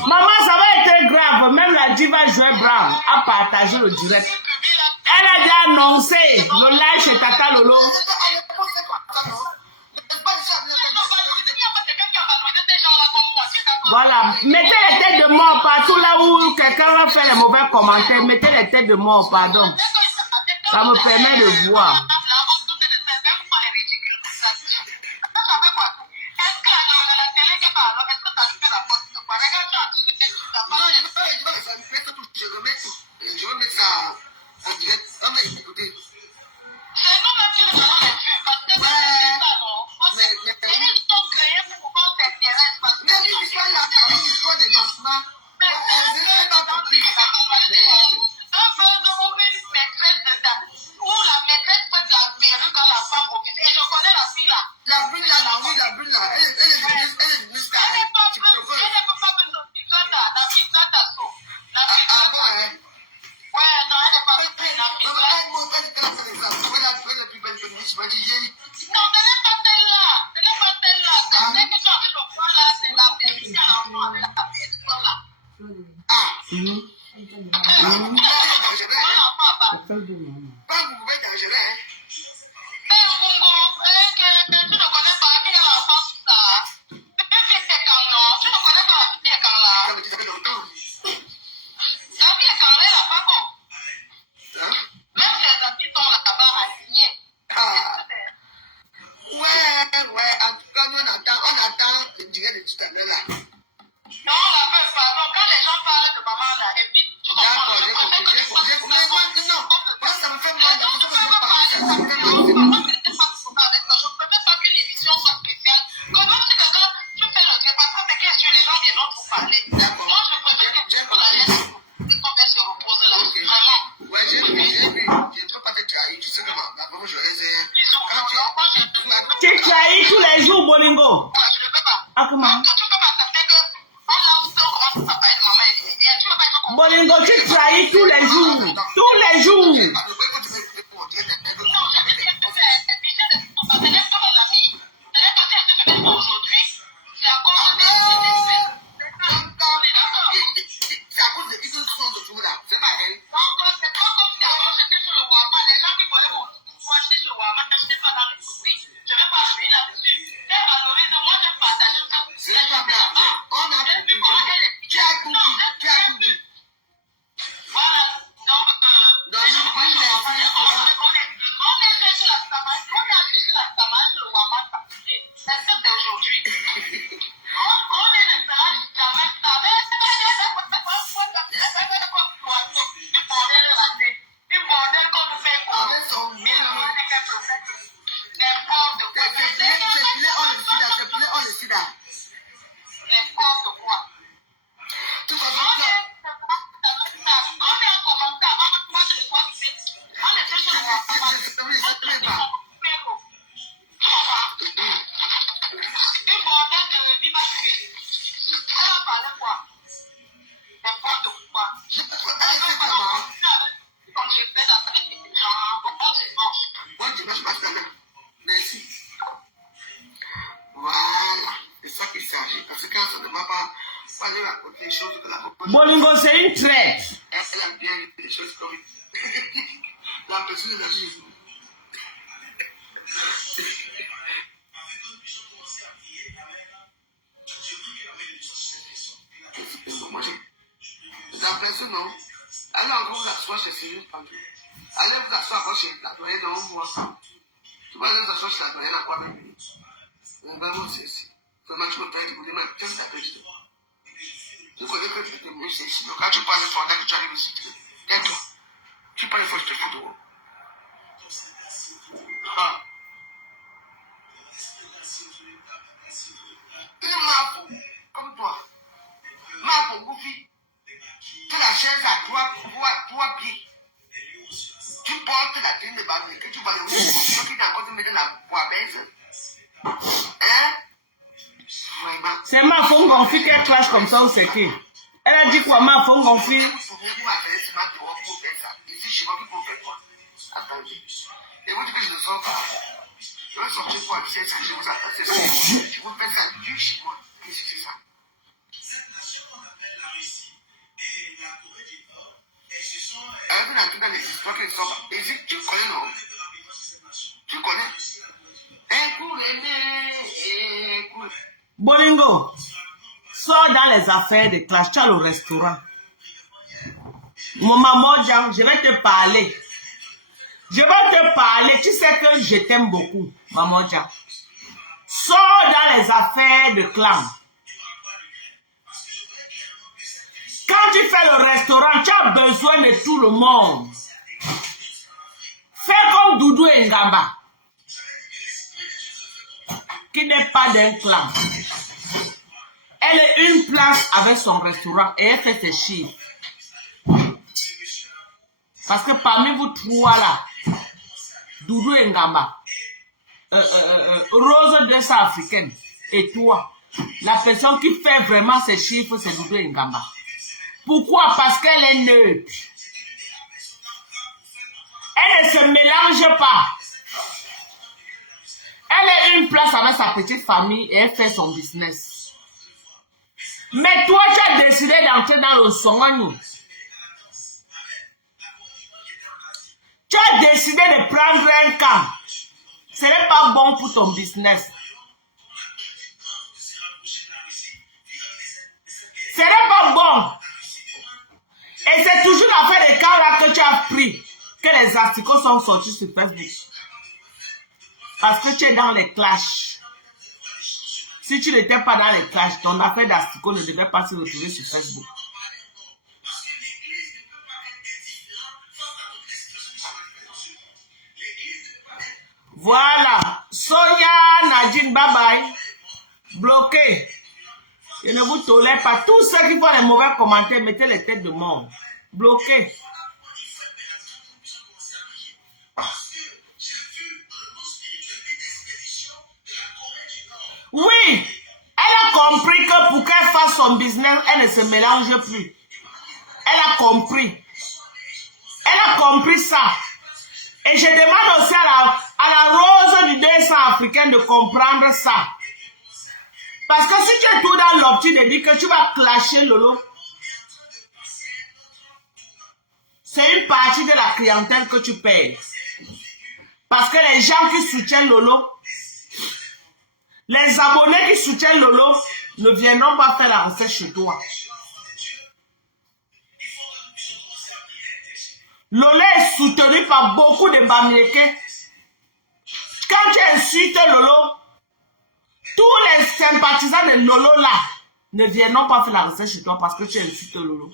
Maman, ça va être grave. Même la diva Joël Brown a partagé le direct. Elle a déjà annoncé le live chez Tata Lolo. Voilà, mettez les têtes de mort partout là où quelqu'un va faire les mauvais commentaires. Mettez les têtes de mort, pardon. Ça me permet de voir. Tu trahis tous les jours, Bolingo. Ah, comment? Bolingo, tu trahis tous les jours. Tous les jours. Bolingo, c'est une traite. Non. Allez encore vous asseoir chez Cyril Pandou. Allez vous asseoir encore chez la doyenne dans un mois. Tu vas aller vous asseoir chez la doyenne à quoi même. On va vous dire ici. Comment tu peux faire du boulot, qu'est-ce que tu as dit? Tu connais que tu étais mieux ici. Donc quand tu parles de fondant, tu arrives ici. Tais-toi. Tu parles de fondant, je te fous de haut. Ah. Il m'a fou, comme toi. M'a pour bouffer. Que la chaise à trois pieds. Tu portes la tête de bambou, que tu vas le voir, tu t'as encore te mettre la voix baisse. Hein? C'est ma femme gonfie qu'elle clash comme ça ou c'est qui? Elle a dit quoi, ma femme gonfie? Attendez. Et vous dites que je ne sors pas. Je vais sortir pour aviser ce que je vous attends. C'est ça. Je vous fais ça du chez moi. Qu'est-ce que c'est ça? Elle vient dans les histoires qui sont pas. Et tu connais, non? Tu connais? Écoute. Bolingo, Sors dans les affaires de clash. Tu as le restaurant. Mon maman, je vais te parler. Je vais te parler. Tu sais que je t'aime beaucoup, maman. Sors dans les affaires de clan. Quand tu fais le restaurant, tu as besoin de tout le monde. Fais comme Doudou Ngamba, qui n'est pas d'un clan. Elle est une place avec son restaurant et elle fait ses chiffres. Parce que parmi vous trois là, Doudou Ngamba, Rose 200 africaine et toi, la personne qui fait vraiment ses chiffres, c'est Doudou Ngamba. Pourquoi? Parce qu'elle est neutre. Elle ne se mélange pas. Elle est une place avec sa petite famille et elle fait son business. Mais toi, tu as décidé d'entrer dans le son. Tu as décidé de prendre un camp. Ce n'est pas bon pour ton business. Ce n'est pas bon. Et c'est toujours l'affaire des camps là que tu as pris, que les articles sont sortis sur Facebook. Parce que tu es dans les clashs. Si tu n'étais pas dans les clashs, ton affaire d'articles ne devait pas se retrouver sur Facebook. Voilà. Sonia, Nadine, bye bye. Bloqué. Je ne vous tolère pas. Tous ceux qui font les mauvais commentaires, mettez les têtes de mort. Bloqué. Oui, elle a compris que pour qu'elle fasse son business, elle ne se mélange plus. Elle a compris. Elle a compris ça. Et je demande aussi à la Rose du 200 africaine de comprendre ça. Parce que si tu es tout dans l'optique de dire que tu vas clasher Lolo, c'est une partie de la clientèle que tu perds. Parce que les gens qui soutiennent Lolo, les abonnés qui soutiennent Lolo, ne viendront pas faire la recette chez toi. Lolo est soutenu par beaucoup de Bamiékés. Quand tu insultes Lolo, tous les sympathisants de Lolo là ne viendront pas faire la recette chez toi parce que tu insultes Lolo.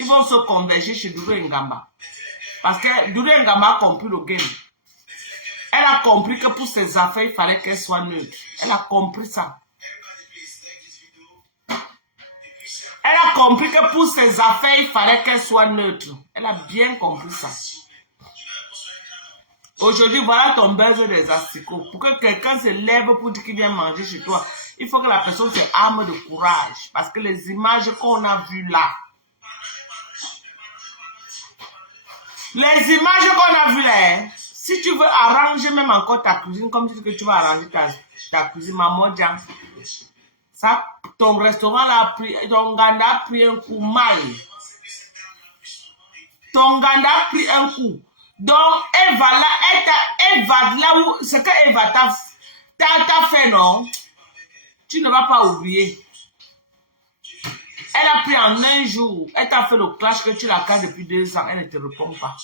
Ils vont se converger chez Doudou Ngamba. Parce que Doudou Ngamba a compris le game. Elle a compris que pour ses affaires, il fallait qu'elle soit neutre. Elle a compris ça. Elle a compris que pour ses affaires, il fallait qu'elle soit neutre. Elle a bien compris ça. Aujourd'hui, voilà ton besoin des asticots. Pour que quelqu'un se lève pour dire qu'il vient manger chez toi, il faut que la personne se arme de courage. Parce que les images qu'on a vues là, les images qu'on a vues là, si tu veux arranger même encore ta cuisine, comme tu dis que tu vas arranger ta cuisine, maman, ça, ton restaurant là a pris, ton ganda a pris un coup mal. Ton ganda a pris un coup. Donc, elle va là où, ce que Eva t'a fait, non? Tu ne vas pas oublier. Elle a pris en un jour, elle t'a fait le clash que tu la casses depuis 2 ans, elle ne te répond pas.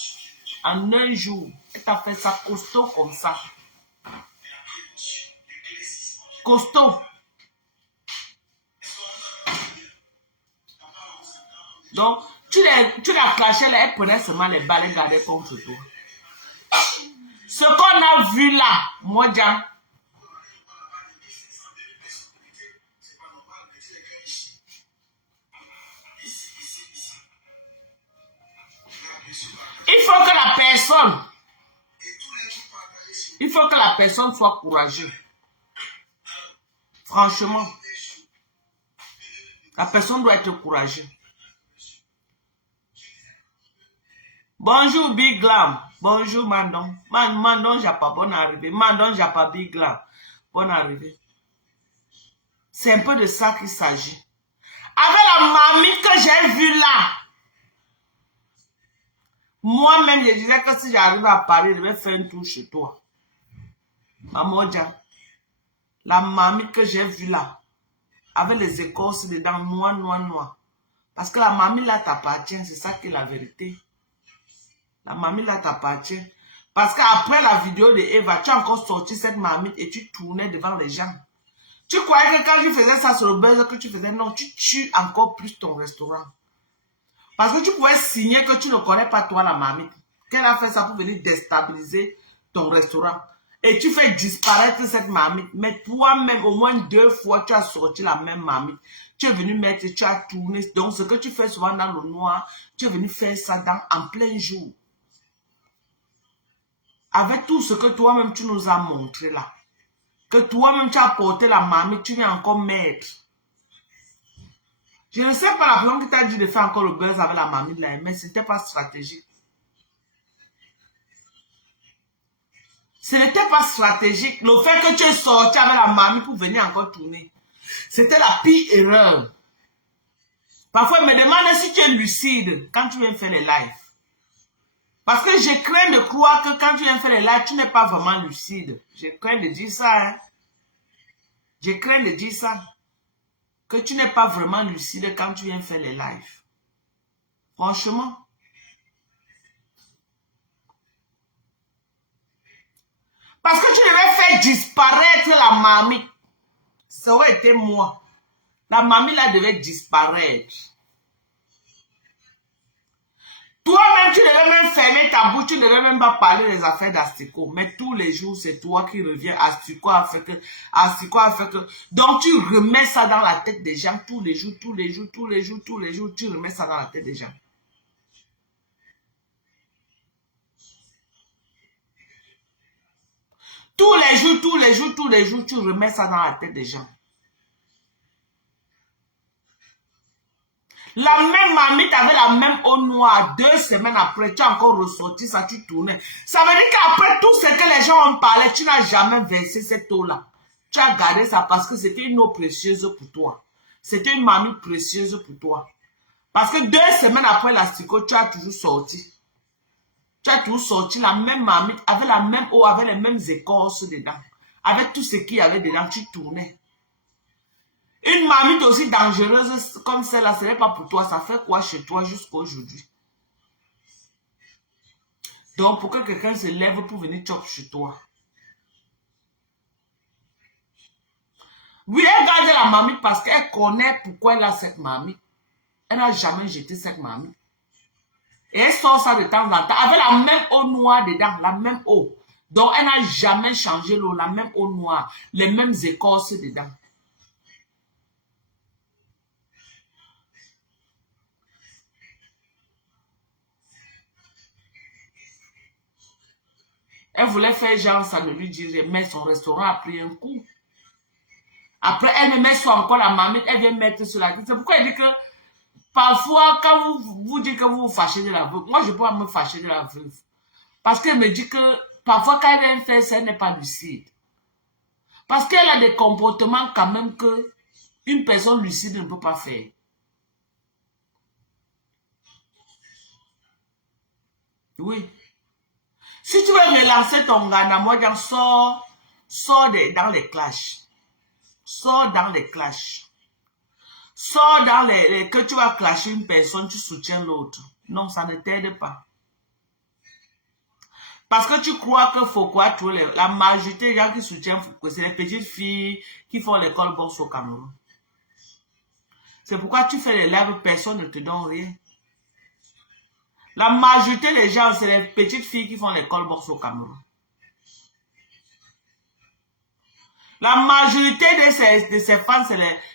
En un jour, elle t'a fait ça costaud comme ça. Costaud. Donc, tu l'as clashé là, elle prenait seulement les balles et gardait contre toi. Ce qu'on a vu là, moi, il faut que la personne soit courageuse. Franchement, la personne doit être courageuse. Bonjour Big Glam. Bonjour Mandon. Mandon Japa, bonne arrivée. Mandon Japa Big Glam. Bonne arrivée. C'est un peu de ça qu'il s'agit. Avec la mamie que j'ai vue là, moi-même, je disais que si j'arrive à Paris, je vais faire un tour chez toi. Maman, la mamie que j'ai vue là, avec les écorces dedans, noir. Parce que la mamie là t'appartient, c'est ça qui est la vérité. La mamie là t'appartient. Parce qu'après la vidéo de Eva, tu as encore sorti cette mamie et tu tournais devant les gens. Tu croyais que quand tu faisais ça sur le buzz que tu faisais, non, tu tues encore plus ton restaurant. Parce que tu pouvais signer que tu ne connais pas toi la mamie. Qu'elle a fait ça pour venir déstabiliser ton restaurant. Et tu fais disparaître cette mamie. Mais toi-même, au moins 2 fois, tu as sorti la même mamie. Tu es venu mettre, tu as tourné. Donc, ce que tu fais souvent dans le noir, tu es venu faire ça en plein jour. Avec tout ce que toi-même, tu nous as montré là. Que toi-même, tu as porté la mamie, tu viens encore mettre. Je ne sais pas la personne qui t'a dit de faire encore le buzz avec la mamie de la mais ce n'était pas stratégique. Ce n'était pas stratégique. Le fait que tu es sorti avec la mamie pour venir encore tourner, c'était la pire erreur. Parfois, il me demande si tu es lucide quand tu viens faire les lives. Parce que je crains de croire que quand tu viens faire les lives, tu n'es pas vraiment lucide. Je crains de dire ça. Hein? Je crains de dire ça. Que tu n'es pas vraiment lucide quand tu viens faire les lives. Franchement. Parce que tu devais faire disparaître la mamie. Ça aurait été moi. La mamie là devait disparaître. Toi-même, tu devais même fermer ta bouche, tu ne devais même pas parler des affaires d'Astico. Mais tous les jours, c'est toi qui reviens. Astico a fait que, Astico a fait que. Donc, tu remets ça dans la tête des gens tous les jours, tous les jours, tous les jours, tous les jours. Tu remets ça dans la tête des gens. Tous les jours, tous les jours, tous les jours, tu remets ça dans la tête des gens. La même mamie avait la même eau noire. 2 semaines après, tu as encore ressorti ça, tu tournais. Ça veut dire qu'après tout ce que les gens ont parlé, tu n'as jamais versé cette eau-là. Tu as gardé ça parce que c'était une eau précieuse pour toi. C'était une mamie précieuse pour toi. Parce que 2 semaines après l'asticot, tu as toujours sorti. Tu as toujours sorti la même mamie, avec la même eau, avec les mêmes écorces dedans. Avec tout ce qu'il y avait dedans, tu tournais. Une mamie aussi dangereuse comme celle-là, ce n'est pas pour toi. Ça fait quoi chez toi jusqu'à aujourd'hui? Donc, pour que quelqu'un se lève pour venir chop chez toi. Oui, elle garde la mamie parce qu'elle connaît pourquoi elle a cette mamie. Elle n'a jamais jeté cette mamie. Et elle sort ça de temps en temps avec la même eau noire dedans, la même eau. Donc, elle n'a jamais changé l'eau, la même eau noire, les mêmes écorces dedans. Elle voulait faire genre, ça ne lui dirait, mais son restaurant a pris un coup. Après, elle ne met soit encore la mamie, elle vient mettre sur la tête. C'est pourquoi elle dit que parfois, quand vous dites que vous vous fâchez de la veuve, moi je ne peux pas me fâcher de la veuve. Parce qu'elle me dit que parfois, quand elle vient faire ça, elle n'est pas lucide. Parce qu'elle a des comportements quand même que une personne lucide ne peut pas faire. Oui. Si tu veux relancer ton Ghana, moi, sors dans les clashs. Sors dans les clashs. Sors dans que tu vas clasher une personne, tu soutiens l'autre. Non, ça ne t'aide pas. Parce que tu crois que Foucault, la majorité des gens qui soutiennent Foucault, c'est les petites filles qui font l'école bourse au Cameroun. C'est pourquoi tu fais les lives, personne ne te donne rien. La majorité des gens, c'est les petites filles qui font l'école bourse au Cameroun. La majorité de ces fans,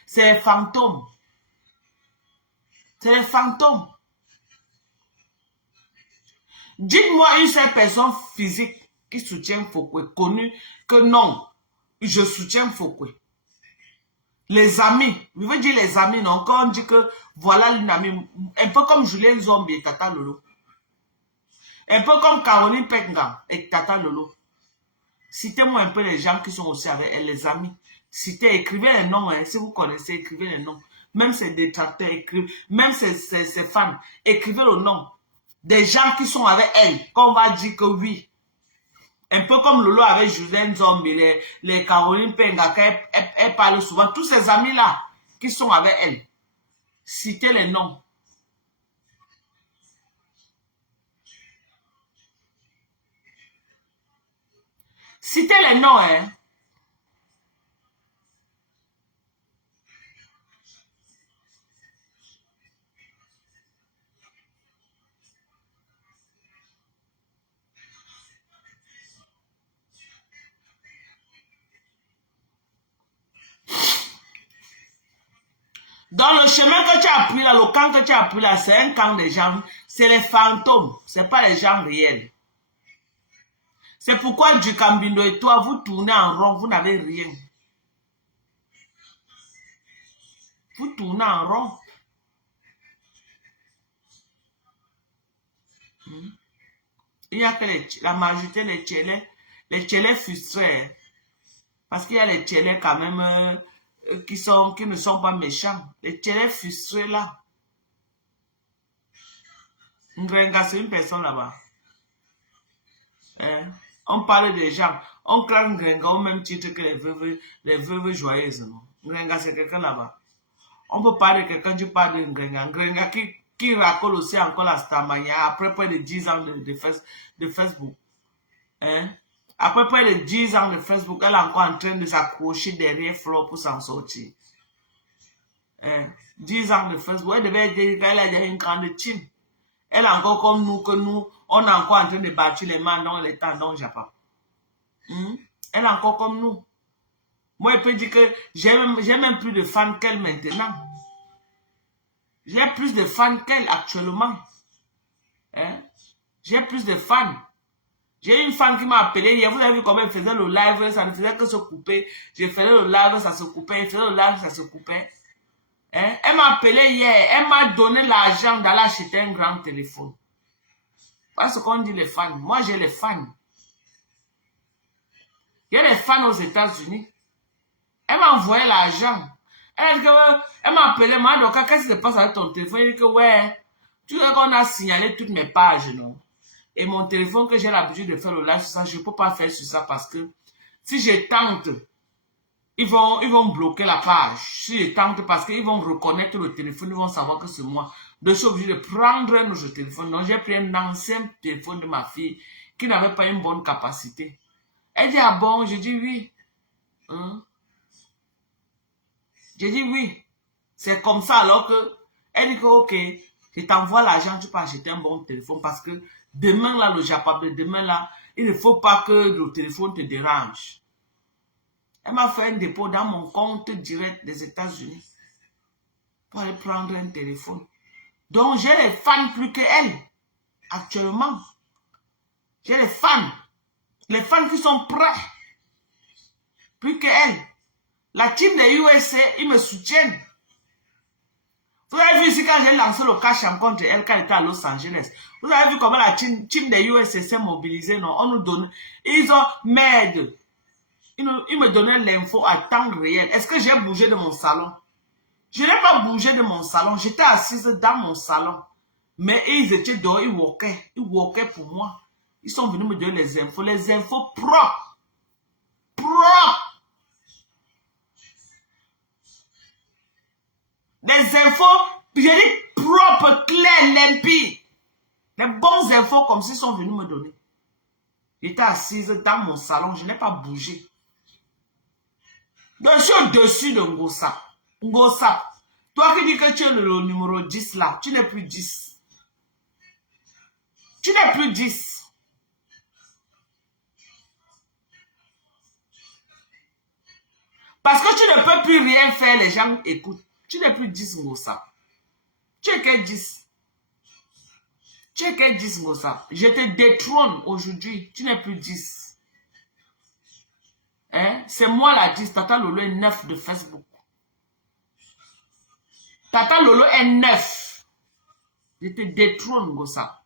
c'est les fantômes. C'est les fantômes. Dites-moi une seule personne physique qui soutient Foucault, connue, que non, je soutiens Foucault. Les amis, je veux dire les amis, non, quand on dit que voilà une amie, un peu comme Julien Zombie et Tata Lolo. Un peu comme Caroline Penga et Tata Lolo. Citez-moi un peu les gens qui sont aussi avec elle, les amis. Citez, écrivez les noms, hein, si vous connaissez, écrivez les noms. Même ces détracteurs, écrivez, même ces fans, écrivez le nom. Des gens qui sont avec elle, qu'on va dire que oui. Un peu comme Lolo avec Julien Zombie, les Caroline Penga, elle parle souvent. Tous ces amis-là, qui sont avec elle. Citez les noms. Citez les noms, hein. Dans le chemin que tu as pris là, le camp que tu as pris là, c'est un camp de gens, c'est les fantômes, c'est pas les gens réels. C'est pourquoi du Cambindo et toi, vous tournez en rond, vous n'avez rien. Vous tournez en rond. Il n'y a que la majorité des tchélés frustrés. Parce qu'il y a les tchélés quand même qui ne sont pas méchants. Les tchélés frustrés là. Ngrenga, c'est une personne là-bas. On parle des gens. On clame Ngrenga au même titre que les veuves joyeuses. Ngrenga, c'est quelqu'un là-bas. On peut parler de quelqu'un, tu parles de Ngrenga. Ngrenga qui racole aussi encore la Starmania après près de 10 ans de Facebook. Après près de 10 ans de Facebook, elle est encore en train de s'accrocher derrière Flo pour s'en sortir. 10 ans de Facebook, elle devait dire qu'elle a déjà une grande team. Elle est encore comme nous, que nous, on est encore en train de bâtir les mains dans les tendons Japon. Elle est encore comme nous. Moi, je peux dire que j'ai même plus de fans qu'elle maintenant. J'ai plus de fans qu'elle actuellement. J'ai plus de fans. J'ai une fan qui m'a appelé hier. Vous avez vu comment elle faisait le live, ça ne faisait que se couper. Je faisais le live, ça se coupait. Elle faisait le live, ça se coupait. Elle m'a appelé hier. Elle m'a donné l'argent d'aller acheter un grand téléphone. Voilà ce qu'on dit les fans. Moi, j'ai les fans. Il y a des fans aux États-Unis. Elle m'a envoyé l'argent. Elle m'a appelé, moi, donc, qu'est-ce qui se passe avec ton téléphone? Elle dit que, ouais, tu vois qu'on a signalé toutes mes pages, non? Et mon téléphone, que j'ai l'habitude de faire le live sur ça, je ne peux pas faire sur ça parce que si je tente, ils vont bloquer la page. Si je tente, parce qu'ils vont reconnaître le téléphone, ils vont savoir que c'est moi. Donc, je suis obligé de prendre un autre téléphone. Donc, j'ai pris un ancien téléphone de ma fille qui n'avait pas une bonne capacité. Elle dit, ah bon? Je dis oui. J'ai dit oui. C'est comme ça alors que elle dit que ok, je t'envoie l'argent, tu peux acheter un bon téléphone parce que demain là, le Japon, demain là, il ne faut pas que le téléphone te dérange. Elle m'a fait un dépôt dans mon compte direct des États-Unis pour aller prendre un téléphone. Donc j'ai les fans plus qu'elle actuellement. J'ai les fans qui sont prêts plus qu'elle. La team des USA, ils me soutiennent. Vous avez vu ici quand j'ai lancé le cash en contre elle quand elle était à Los Angeles. Vous avez vu comment la team des USA s'est mobilisée, non? On nous donne. Ils ont m'aidé. Ils me donnaient l'info à temps réel. Est-ce que j'ai bougé de mon salon? Je n'ai pas bougé de mon salon. J'étais assise dans mon salon. Mais ils étaient dehors, ils walkaient. Ils walkaient pour moi. Ils sont venus me donner les infos propres. Propres. Des infos, je dis propres, claires, limpides. Les bonnes infos comme s'ils sont venus me donner. J'étais assise dans mon salon, je n'ai pas bougé. Donc, je suis au-dessus de Ngosa. Ngosa. Toi qui dis que tu es le numéro 10 là, tu n'es plus 10. Tu n'es plus 10. Parce que tu ne peux plus rien faire, les gens écoutent. Tu n'es plus 10 Ngosa. Tu es que 10. Tu es que 10 Ngosa. Je te détrône aujourd'hui. Tu n'es plus 10. C'est moi la 10. Tata Lolo est 9 de Facebook. Tata Lolo est 9. Je te détrône Ngosa.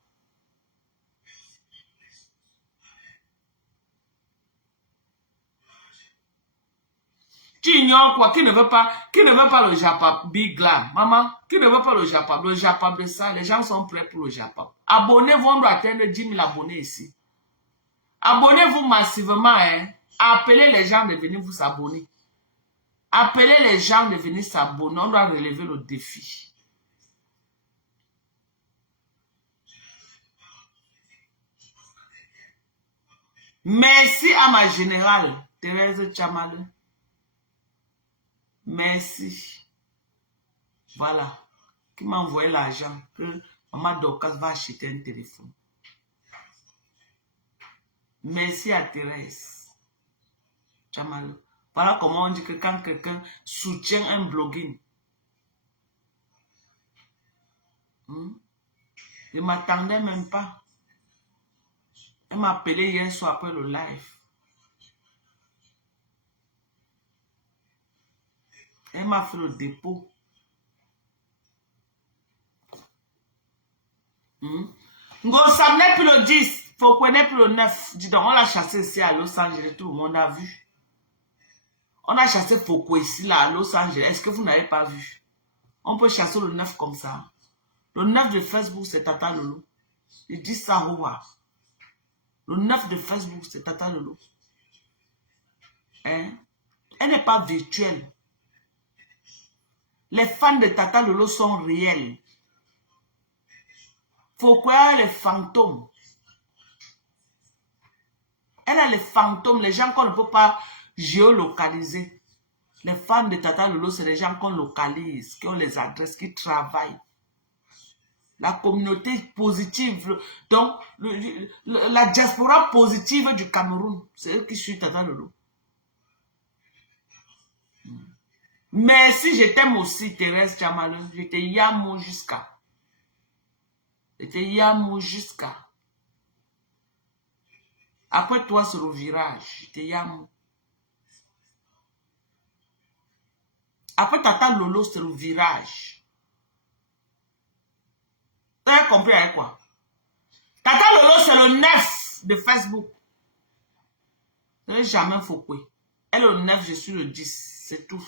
Tu ignores quoi? Qui ne veut pas le Japon? Big là. Maman, qui ne veut pas le Japon? Le Japon de ça, les gens sont prêts pour le Japon. Abonnez-vous, on doit atteindre 10 000 abonnés ici. Abonnez-vous massivement, Appelez les gens de venir vous abonner. Appelez les gens de venir s'abonner. On doit relever le défi. Merci à ma générale, Thérèse Tchamalou. Merci. Voilà. Qui m'a envoyé l'argent que Maman Dorcas va acheter un téléphone. Merci à Thérèse Tchamalou. Voilà comment on dit que quand quelqu'un soutient un blogging. Je ne m'attendais même pas. Elle m'a appelé hier soir après le live. Elle m'a fait le dépôt. Ngossam n'est plus le 10. Fokwe n'est plus le 9. Dis donc, on l'a chassé ici à Los Angeles. Tout le monde a vu. On a chassé Fokwe ici là, à Los Angeles. Est-ce que vous n'avez pas vu? On peut chasser le 9 comme ça. Le 9 de Facebook, c'est Tata Lolo. Il dit ça, Hoa. Le 9 de Facebook, c'est Tata Lolo. Hein? Elle n'est pas virtuelle. Les fans de Tata Lolo sont réels. Faut croire les fantômes. Elle a les fantômes, les gens qu'on ne peut pas géolocaliser. Les fans de Tata Lolo, c'est les gens qu'on localise, qui ont les adresses, qui travaillent. La communauté positive, donc la diaspora positive du Cameroun, c'est eux qui suivent Tata Lolo. Merci, je t'aime aussi, Thérèse Tchamalou. Je te yamo jusqu'à. Je te yamo jusqu'à. Après toi, sur le virage, je te yamo. Après Tata Lolo, c'est le virage. Tu as compris avec quoi? Tata Lolo, c'est le 9 de Facebook. Ce n'est jamais Fokwe. Elle est le 9, je suis le 10. C'est tout.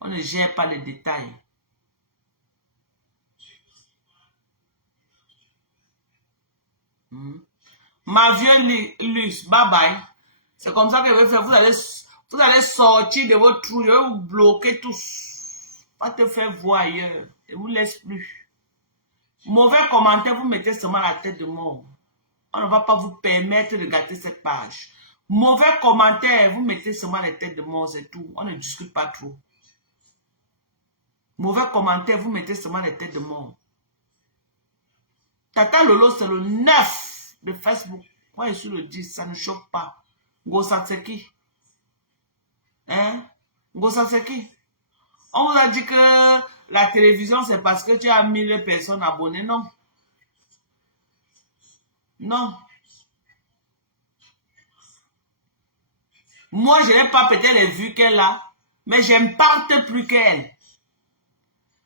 On ne gère pas les détails. Ma vieille Luce, bye bye. C'est comme ça que je vais faire. Vous allez sortir de votre trou. Je vais vous bloquer tous. Pas te faire voir ailleurs. Je ne vous laisse plus. Mauvais commentaire, vous mettez seulement la tête de mort. On ne va pas vous permettre de gâter cette page. Mauvais commentaire, vous mettez seulement les têtes de mort, c'est tout. On ne discute pas trop. Mauvais commentaire, vous mettez seulement les têtes de mort. Tata Lolo, c'est le 9 de Facebook. Moi, je suis le 10, ça ne choque pas. Ngosa, c'est qui? Hein? Ngosa, c'est qui? On vous a dit que la télévision, c'est parce que tu as 1000 personnes abonnées. Non. Non. Moi, je n'ai pas peut-être les vues qu'elle a, mais j'impacte plus qu'elle.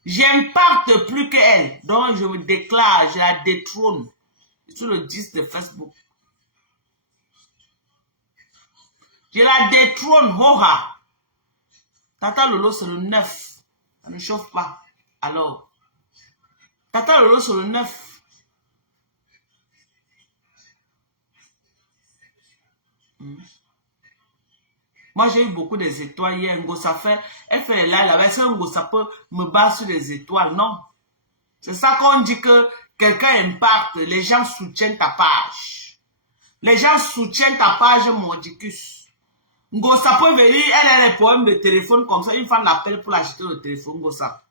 J'impacte plus qu'elle. Donc, je me déclare, je la détrône. Sur le 10 de Facebook. Je la détrône, Hoha. Tata Lolo, c'est le 9. Ça ne chauffe pas. Alors, Tata Lolo, c'est le 9. Moi, j'ai eu beaucoup des étoiles hier. Ngosa fait, elle fait les lives là-bas. Est-ce que Ngosa peut me battre sur des étoiles? Non. C'est ça qu'on dit que quelqu'un impacte. Les gens soutiennent ta page. Les gens soutiennent ta page Modicus. Ngosa peut venir, elle a des problèmes de téléphone comme ça. Une femme l'appelle pour acheter le téléphone, Ngosa.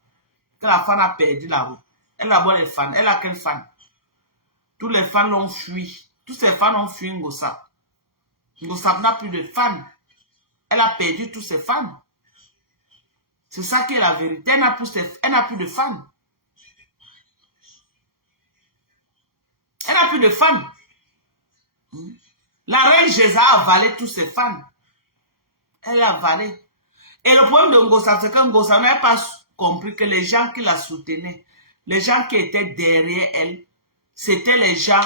Que la femme a perdu la route. Elle a bon les fans. Elle a quel fan? Tous les fans l'ont fui. Tous ces fans ont fui Ngosa. Ngosa n'a plus de fans. Elle a perdu tous ses fans. C'est ça qui est la vérité. Elle n'a plus de fans. Elle n'a plus de fans. La reine Jéza a avalé tous ses fans. Elle a avalé. Et le problème de Ngosa, c'est que Ngosa n'a pas compris que les gens qui la soutenaient, les gens qui étaient derrière elle, c'était les gens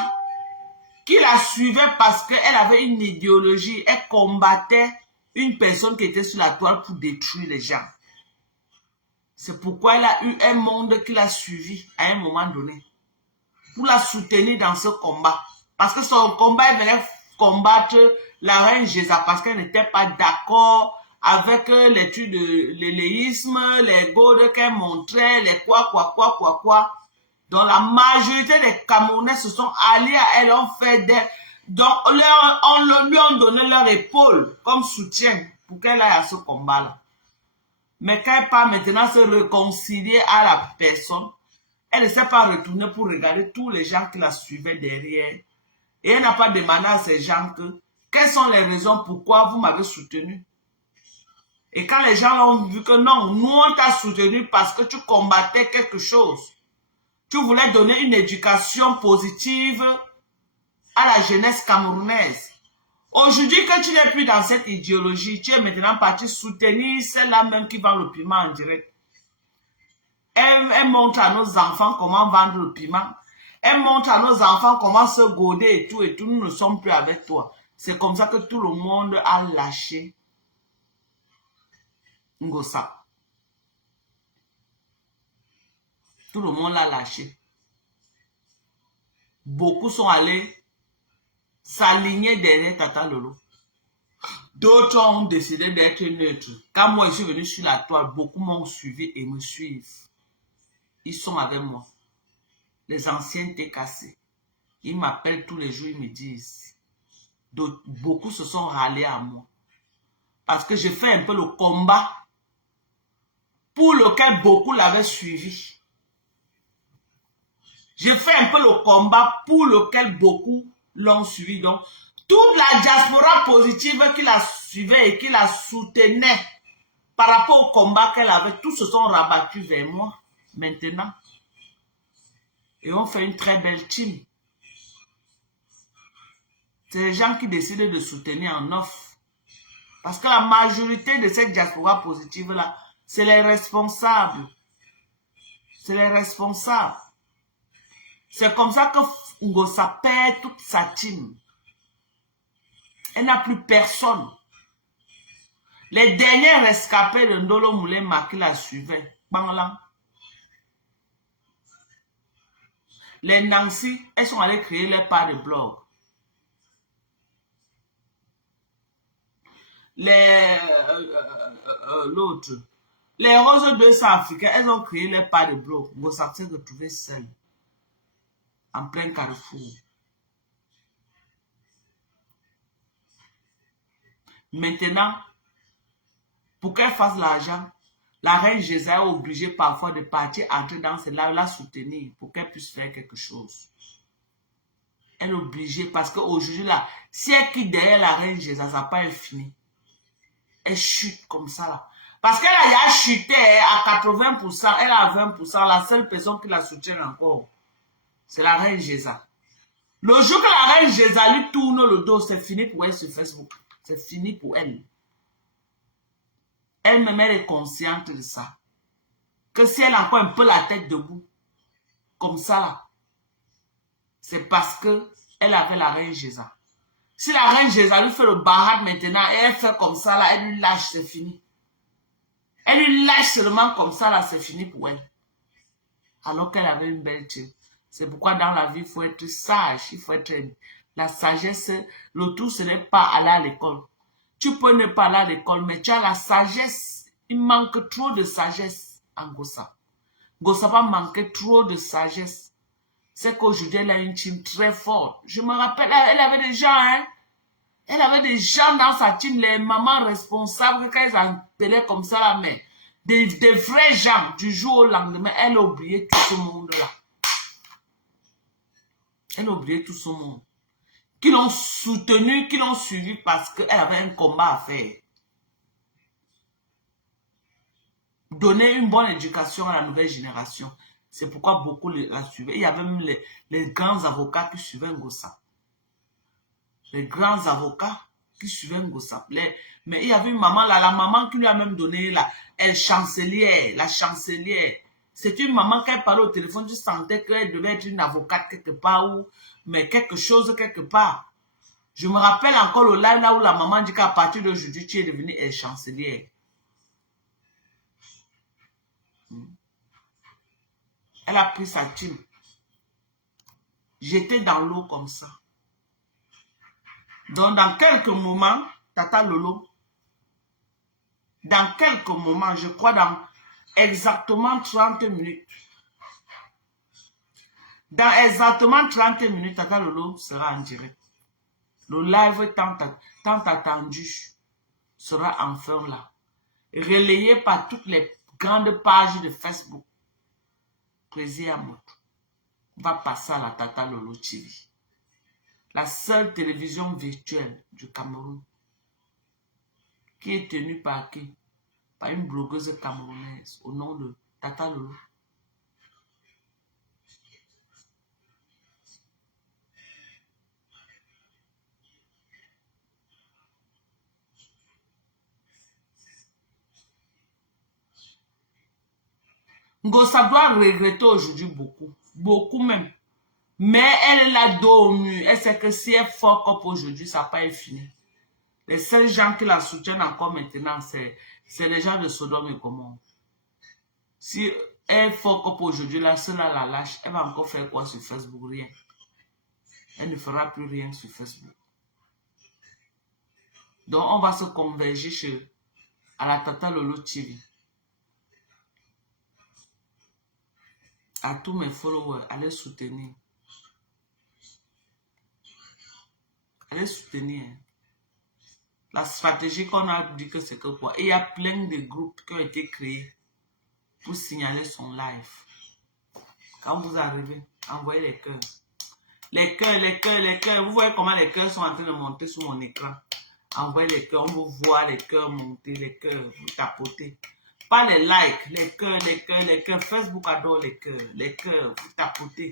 qui la suivaient parce qu'elle avait une idéologie. Elle combattait une personne qui était sur la toile pour détruire les gens. C'est pourquoi elle a eu un monde qui l'a suivi à un moment donné. Pour la soutenir dans ce combat. Parce que son combat, elle venait combattre la reine Jéza parce qu'elle n'était pas d'accord avec les trucs de l'éléisme, les godes qu'elle montrait, les quoi. Donc la majorité des Camerounais se sont alliés à elle, ont fait des... Donc on lui a donné leur épaule comme soutien pour qu'elle aille à ce combat-là. Mais quand elle part maintenant se réconcilier à la personne, elle ne s'est pas retournée pour regarder tous les gens qui la suivaient derrière. Et elle n'a pas demandé à ces gens quelles sont les raisons pourquoi vous m'avez soutenu. Et quand les gens ont vu que non, nous on t'a soutenu parce que tu combattais quelque chose. Tu voulais donner une éducation positive à la jeunesse camerounaise. Aujourd'hui que tu n'es plus dans cette idéologie, tu es maintenant parti soutenir celle-là même qui vend le piment en direct. Elle montre à nos enfants comment vendre le piment. Elle montre à nos enfants comment se goder et tout. Nous ne sommes plus avec toi. C'est comme ça que tout le monde a lâché Ngossa. Tout le monde l'a lâché. Beaucoup sont allés s'aligner derrière Tata Lolo. D'autres ont décidé d'être neutres. Quand moi je suis venu sur la toile, beaucoup m'ont suivi et me suivent. Ils sont avec moi. Les anciens étaient cassés. Ils m'appellent tous les jours, ils me disent. Beaucoup se sont ralliés à moi. Parce que j'ai fait un peu le combat pour lequel beaucoup l'avaient suivi. J'ai fait un peu le combat pour lequel beaucoup l'ont suivi. Donc, toute la diaspora positive qui la suivait et qui la soutenait par rapport au combat qu'elle avait, tous se sont rabattus vers moi maintenant. Et on fait une très belle team. C'est les gens qui décident de soutenir en offre. Parce que la majorité de cette diaspora positive-là, c'est les responsables. C'est les responsables. C'est comme ça que Ngossa perd toute sa team. Elle n'a plus personne. Les derniers rescapés de Ndolo Moulema qui la suivaient, Bangla. Les Nancy, elles sont allées créer les pages de blog. L'autre, les Roses 200 africains, elles ont créé les pages de blog. Ngossa s'est retrouvée seule, en plein carrefour. Maintenant, pour qu'elle fasse l'argent, la reine Jésus est obligée parfois de partir entrer dans celle-là, la soutenir pour qu'elle puisse faire quelque chose. Elle est obligée parce qu'aujourd'hui, là, si elle quitte derrière la reine Jésus, ça n'a pas fini. Elle chute comme ça, là. Parce qu'elle a chuté à 80%, elle a 20%, la seule personne qui la soutient encore, c'est la reine Jésus. Le jour que la reine Jésus lui tourne le dos, c'est fini pour elle sur Facebook. C'est fini pour elle. Elle-même, elle est consciente de ça. Que si elle a encore un peu la tête debout, comme ça là, c'est parce que elle avait la reine Jésus. Si la reine Jésus lui fait le barrade maintenant, et elle fait comme ça là, elle lui lâche, c'est fini. Elle lui lâche seulement comme ça là, c'est fini pour elle. Alors qu'elle avait une belle tête. C'est pourquoi dans la vie, il faut être sage, il faut être... La sagesse, le tout, ce n'est pas aller à l'école. Tu peux ne pas aller à l'école, mais tu as la sagesse. Il manque trop de sagesse en Ngossa. Ngossa va manquer trop de sagesse. C'est qu'aujourd'hui, elle a une team très forte. Je me rappelle, elle avait des gens, hein. Elle avait des gens dans sa team, les mamans responsables, quand ils appelaient comme ça, là, mais des vrais gens, du jour au lendemain, elle a oublié tout ce monde-là. Elle a oublié tout ce monde. Qui l'ont soutenu, qui l'ont suivi parce qu'elle avait un combat à faire. Donner une bonne éducation à la nouvelle génération. C'est pourquoi beaucoup la suivaient. Il y avait même les grands avocats qui suivaient Ngossa. Les grands avocats qui suivaient Ngossa. Mais il y avait une maman là, la maman qui lui a même donné la chancelière. C'est une maman qui parlait au téléphone, tu sentais qu'elle devait être une avocate quelque part ou mais quelque chose quelque part. Je me rappelle encore le live là où la maman dit qu'à partir d'aujourd'hui, tu es devenue chancelière. Elle a pris sa thune. J'étais dans l'eau comme ça. Donc, dans quelques moments, Tata Lolo Dans quelques moments, je crois dans exactement 30 minutes. Dans exactement 30 minutes, Tata Lolo sera en direct. Le live tant attendu sera enfin là. Relayé par toutes les grandes pages de Facebook. Plaisir à moi. Va passer à la Tata Lolo TV. La seule télévision virtuelle du Cameroun. Qui est tenue par qui? Par une blogueuse camerounaise au nom de Tata Lolo. Ngosa doit regretter aujourd'hui beaucoup. Beaucoup même. Mais elle est là dos au mur. Elle sait que si elle fuck up aujourd'hui, ça n'a pas fini. Les seuls gens qui la soutiennent encore maintenant, c'est les gens de Sodome et Gomorrhe. Si elle fuck up aujourd'hui, là, celle-là la lâche, elle va encore faire quoi sur Facebook? Rien. Elle ne fera plus rien sur Facebook. Donc, on va se converger à la Tata Lolo TV. À tous mes followers, allez soutenir. Allez soutenir. La stratégie qu'on a dit que c'est que quoi? Et il y a plein de groupes qui ont été créés pour signaler son live. Quand vous arrivez, envoyez les cœurs. Les cœurs, les cœurs, les cœurs. Vous voyez comment les cœurs sont en train de monter sur mon écran. Envoyez les cœurs, on vous voit les cœurs monter, les cœurs, vous tapotez. Pas les likes, les cœurs, les cœurs, les cœurs. Facebook adore les cœurs, vous tapotez.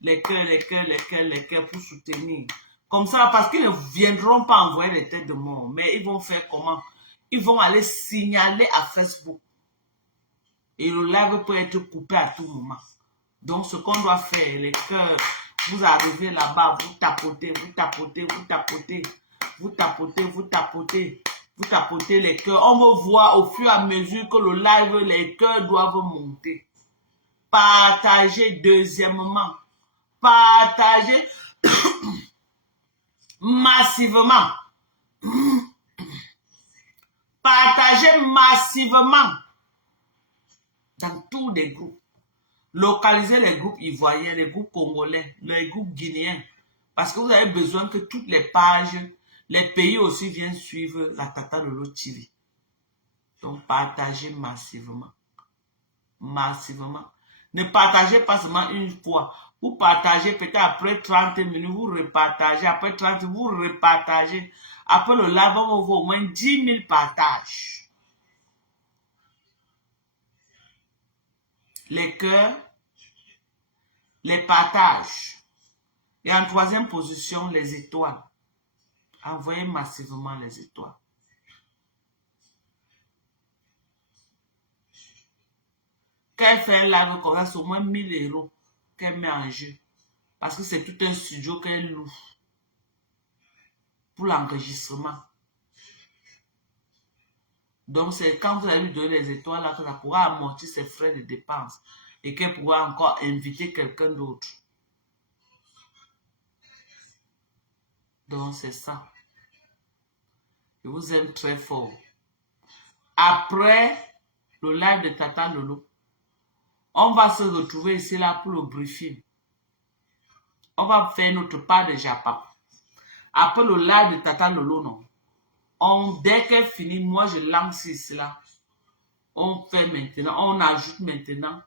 Les cœurs, les cœurs, les cœurs, les cœurs pour soutenir. Comme ça, parce qu'ils ne viendront pas envoyer les têtes de mort. Mais ils vont faire comment? Ils vont aller signaler à Facebook. Et le live peut être coupé à tout moment. Donc, ce qu'on doit faire, les cœurs, vous arrivez là-bas, vous tapotez, vous tapotez, vous tapotez. Vous tapotez, vous tapotez. Vous tapotez les cœurs. On va voir au fur et à mesure que le live, les cœurs doivent monter. Partagez deuxièmement. Partagez massivement. Partagez massivement dans tous les groupes. Localisez les groupes ivoiriens, les groupes congolais, les groupes guinéens. Parce que vous avez besoin que toutes les pages, les pays aussi viennent suivre la Tata Lolo TV. Donc partagez massivement. Massivement. Ne partagez pas seulement une fois. Vous partagez peut-être après 30 minutes, vous repartagez. Après 30 minutes, vous repartagez. Après le live, on va voir au moins 10 000 partages. Les cœurs, les partages. Et en troisième position, les étoiles. Envoyez massivement les étoiles. Quand elle fait un live comme ça, c'est au moins 1000 € qu'elle met en jeu. Parce que c'est tout un studio qu'elle loue pour l'enregistrement. Donc, c'est quand vous allez lui donner les étoiles, là, que ça pourra amortir ses frais de dépenses et qu'elle pourra encore inviter quelqu'un d'autre. Donc, c'est ça. Je vous aime très fort. Après le live de Tata Lolo, on va se retrouver ici là pour le briefing. On va faire notre part de Japon. Après le live de Tata Lolo, non. Dès qu'elle finit, moi je lance ici là. On fait maintenant, on ajoute maintenant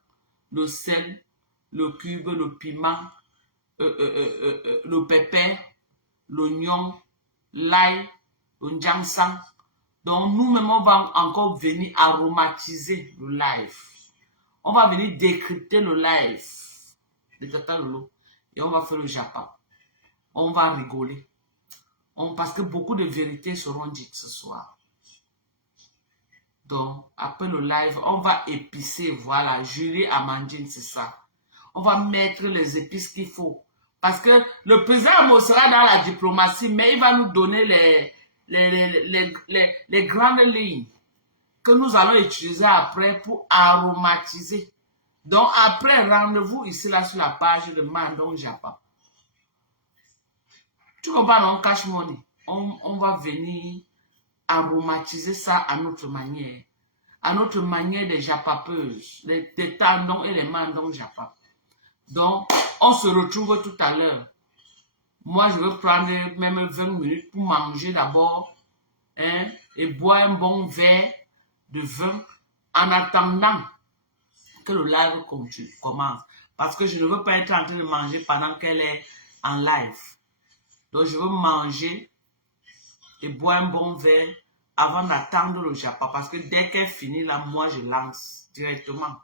le sel, le cube, le piment, le pépère, l'oignon, l'ail, le njangsan. Donc nous-mêmes, on va encore venir aromatiser le live. On va venir décrypter le live de Tata Lolo. Et on va faire le Japon. On va rigoler. Parce que beaucoup de vérités seront dites ce soir. Donc, après le live, on va épicer. Voilà, Julie Amandine, c'est ça. On va mettre les épices qu'il faut. Parce que le président sera dans la diplomatie, mais il va nous donner les grandes lignes que nous allons utiliser après pour aromatiser. Donc, après, rendez-vous ici, là, sur la page de Mandong Japon. Tu comprends, non? Cash money. On va venir aromatiser ça à notre manière. À notre manière des japapeuses, des tendons et les mandons japap. Donc, on se retrouve tout à l'heure. Moi, je veux prendre même 20 minutes pour manger d'abord, hein, et boire un bon verre de vin en attendant que le live commence. Parce que je ne veux pas être en train de manger pendant qu'elle est en live. Donc, je veux manger et boire un bon verre avant d'attendre le japa. Parce que dès qu'elle finit là, moi, je lance directement.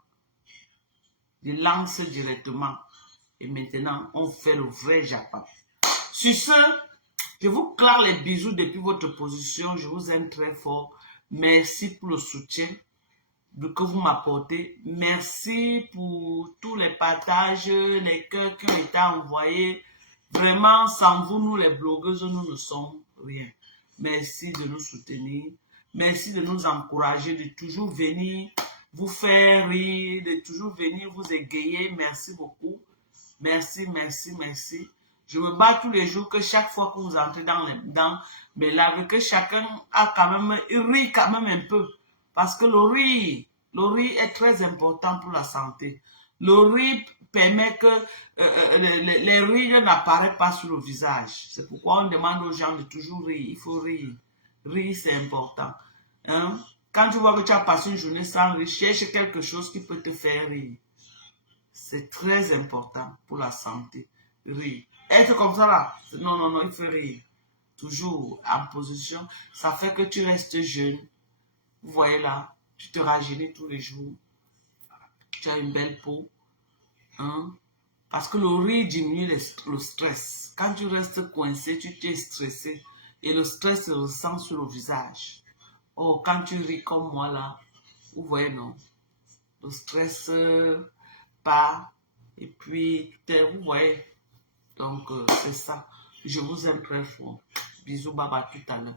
Je lance directement. Et maintenant, on fait le vrai japa. Sur ce, je vous claque les bisous depuis votre position. Je vous aime très fort. Merci pour le soutien que vous m'apportez. Merci pour tous les partages, les cœurs qui ont été envoyés. Vraiment, sans vous, nous les blogueuses, nous ne sommes rien. Merci de nous soutenir. Merci de nous encourager, de toujours venir vous faire rire, de toujours venir vous égayer. Merci beaucoup. Merci, merci, merci. Je me bats tous les jours que chaque fois que vous entrez dans mes lives, que chacun a quand même ri quand même un peu. Parce que le rire est très important pour la santé. Le rire permet que les rires n'apparaissent pas sur le visage. C'est pourquoi on demande aux gens de toujours rire. Il faut rire. Rire, c'est important. Hein? Quand tu vois que tu as passé une journée sans rire, cherche quelque chose qui peut te faire rire. C'est très important pour la santé. Rire. Être comme ça là, non, non, non, il faut rire. Toujours en position. Ça fait que tu restes jeune. Vous voyez là, tu te rajeunis tous les jours. Tu as une belle peau. Hein? Parce que le rire diminue le stress. Quand tu restes coincé, tu es stressé. Et le stress se ressent sur le visage. Oh, quand tu ris comme moi là, vous voyez non? Le stress part. Et puis, vous voyez. Donc, c'est ça. Je vous aime très fort. Bisous, baba, tout à l'heure.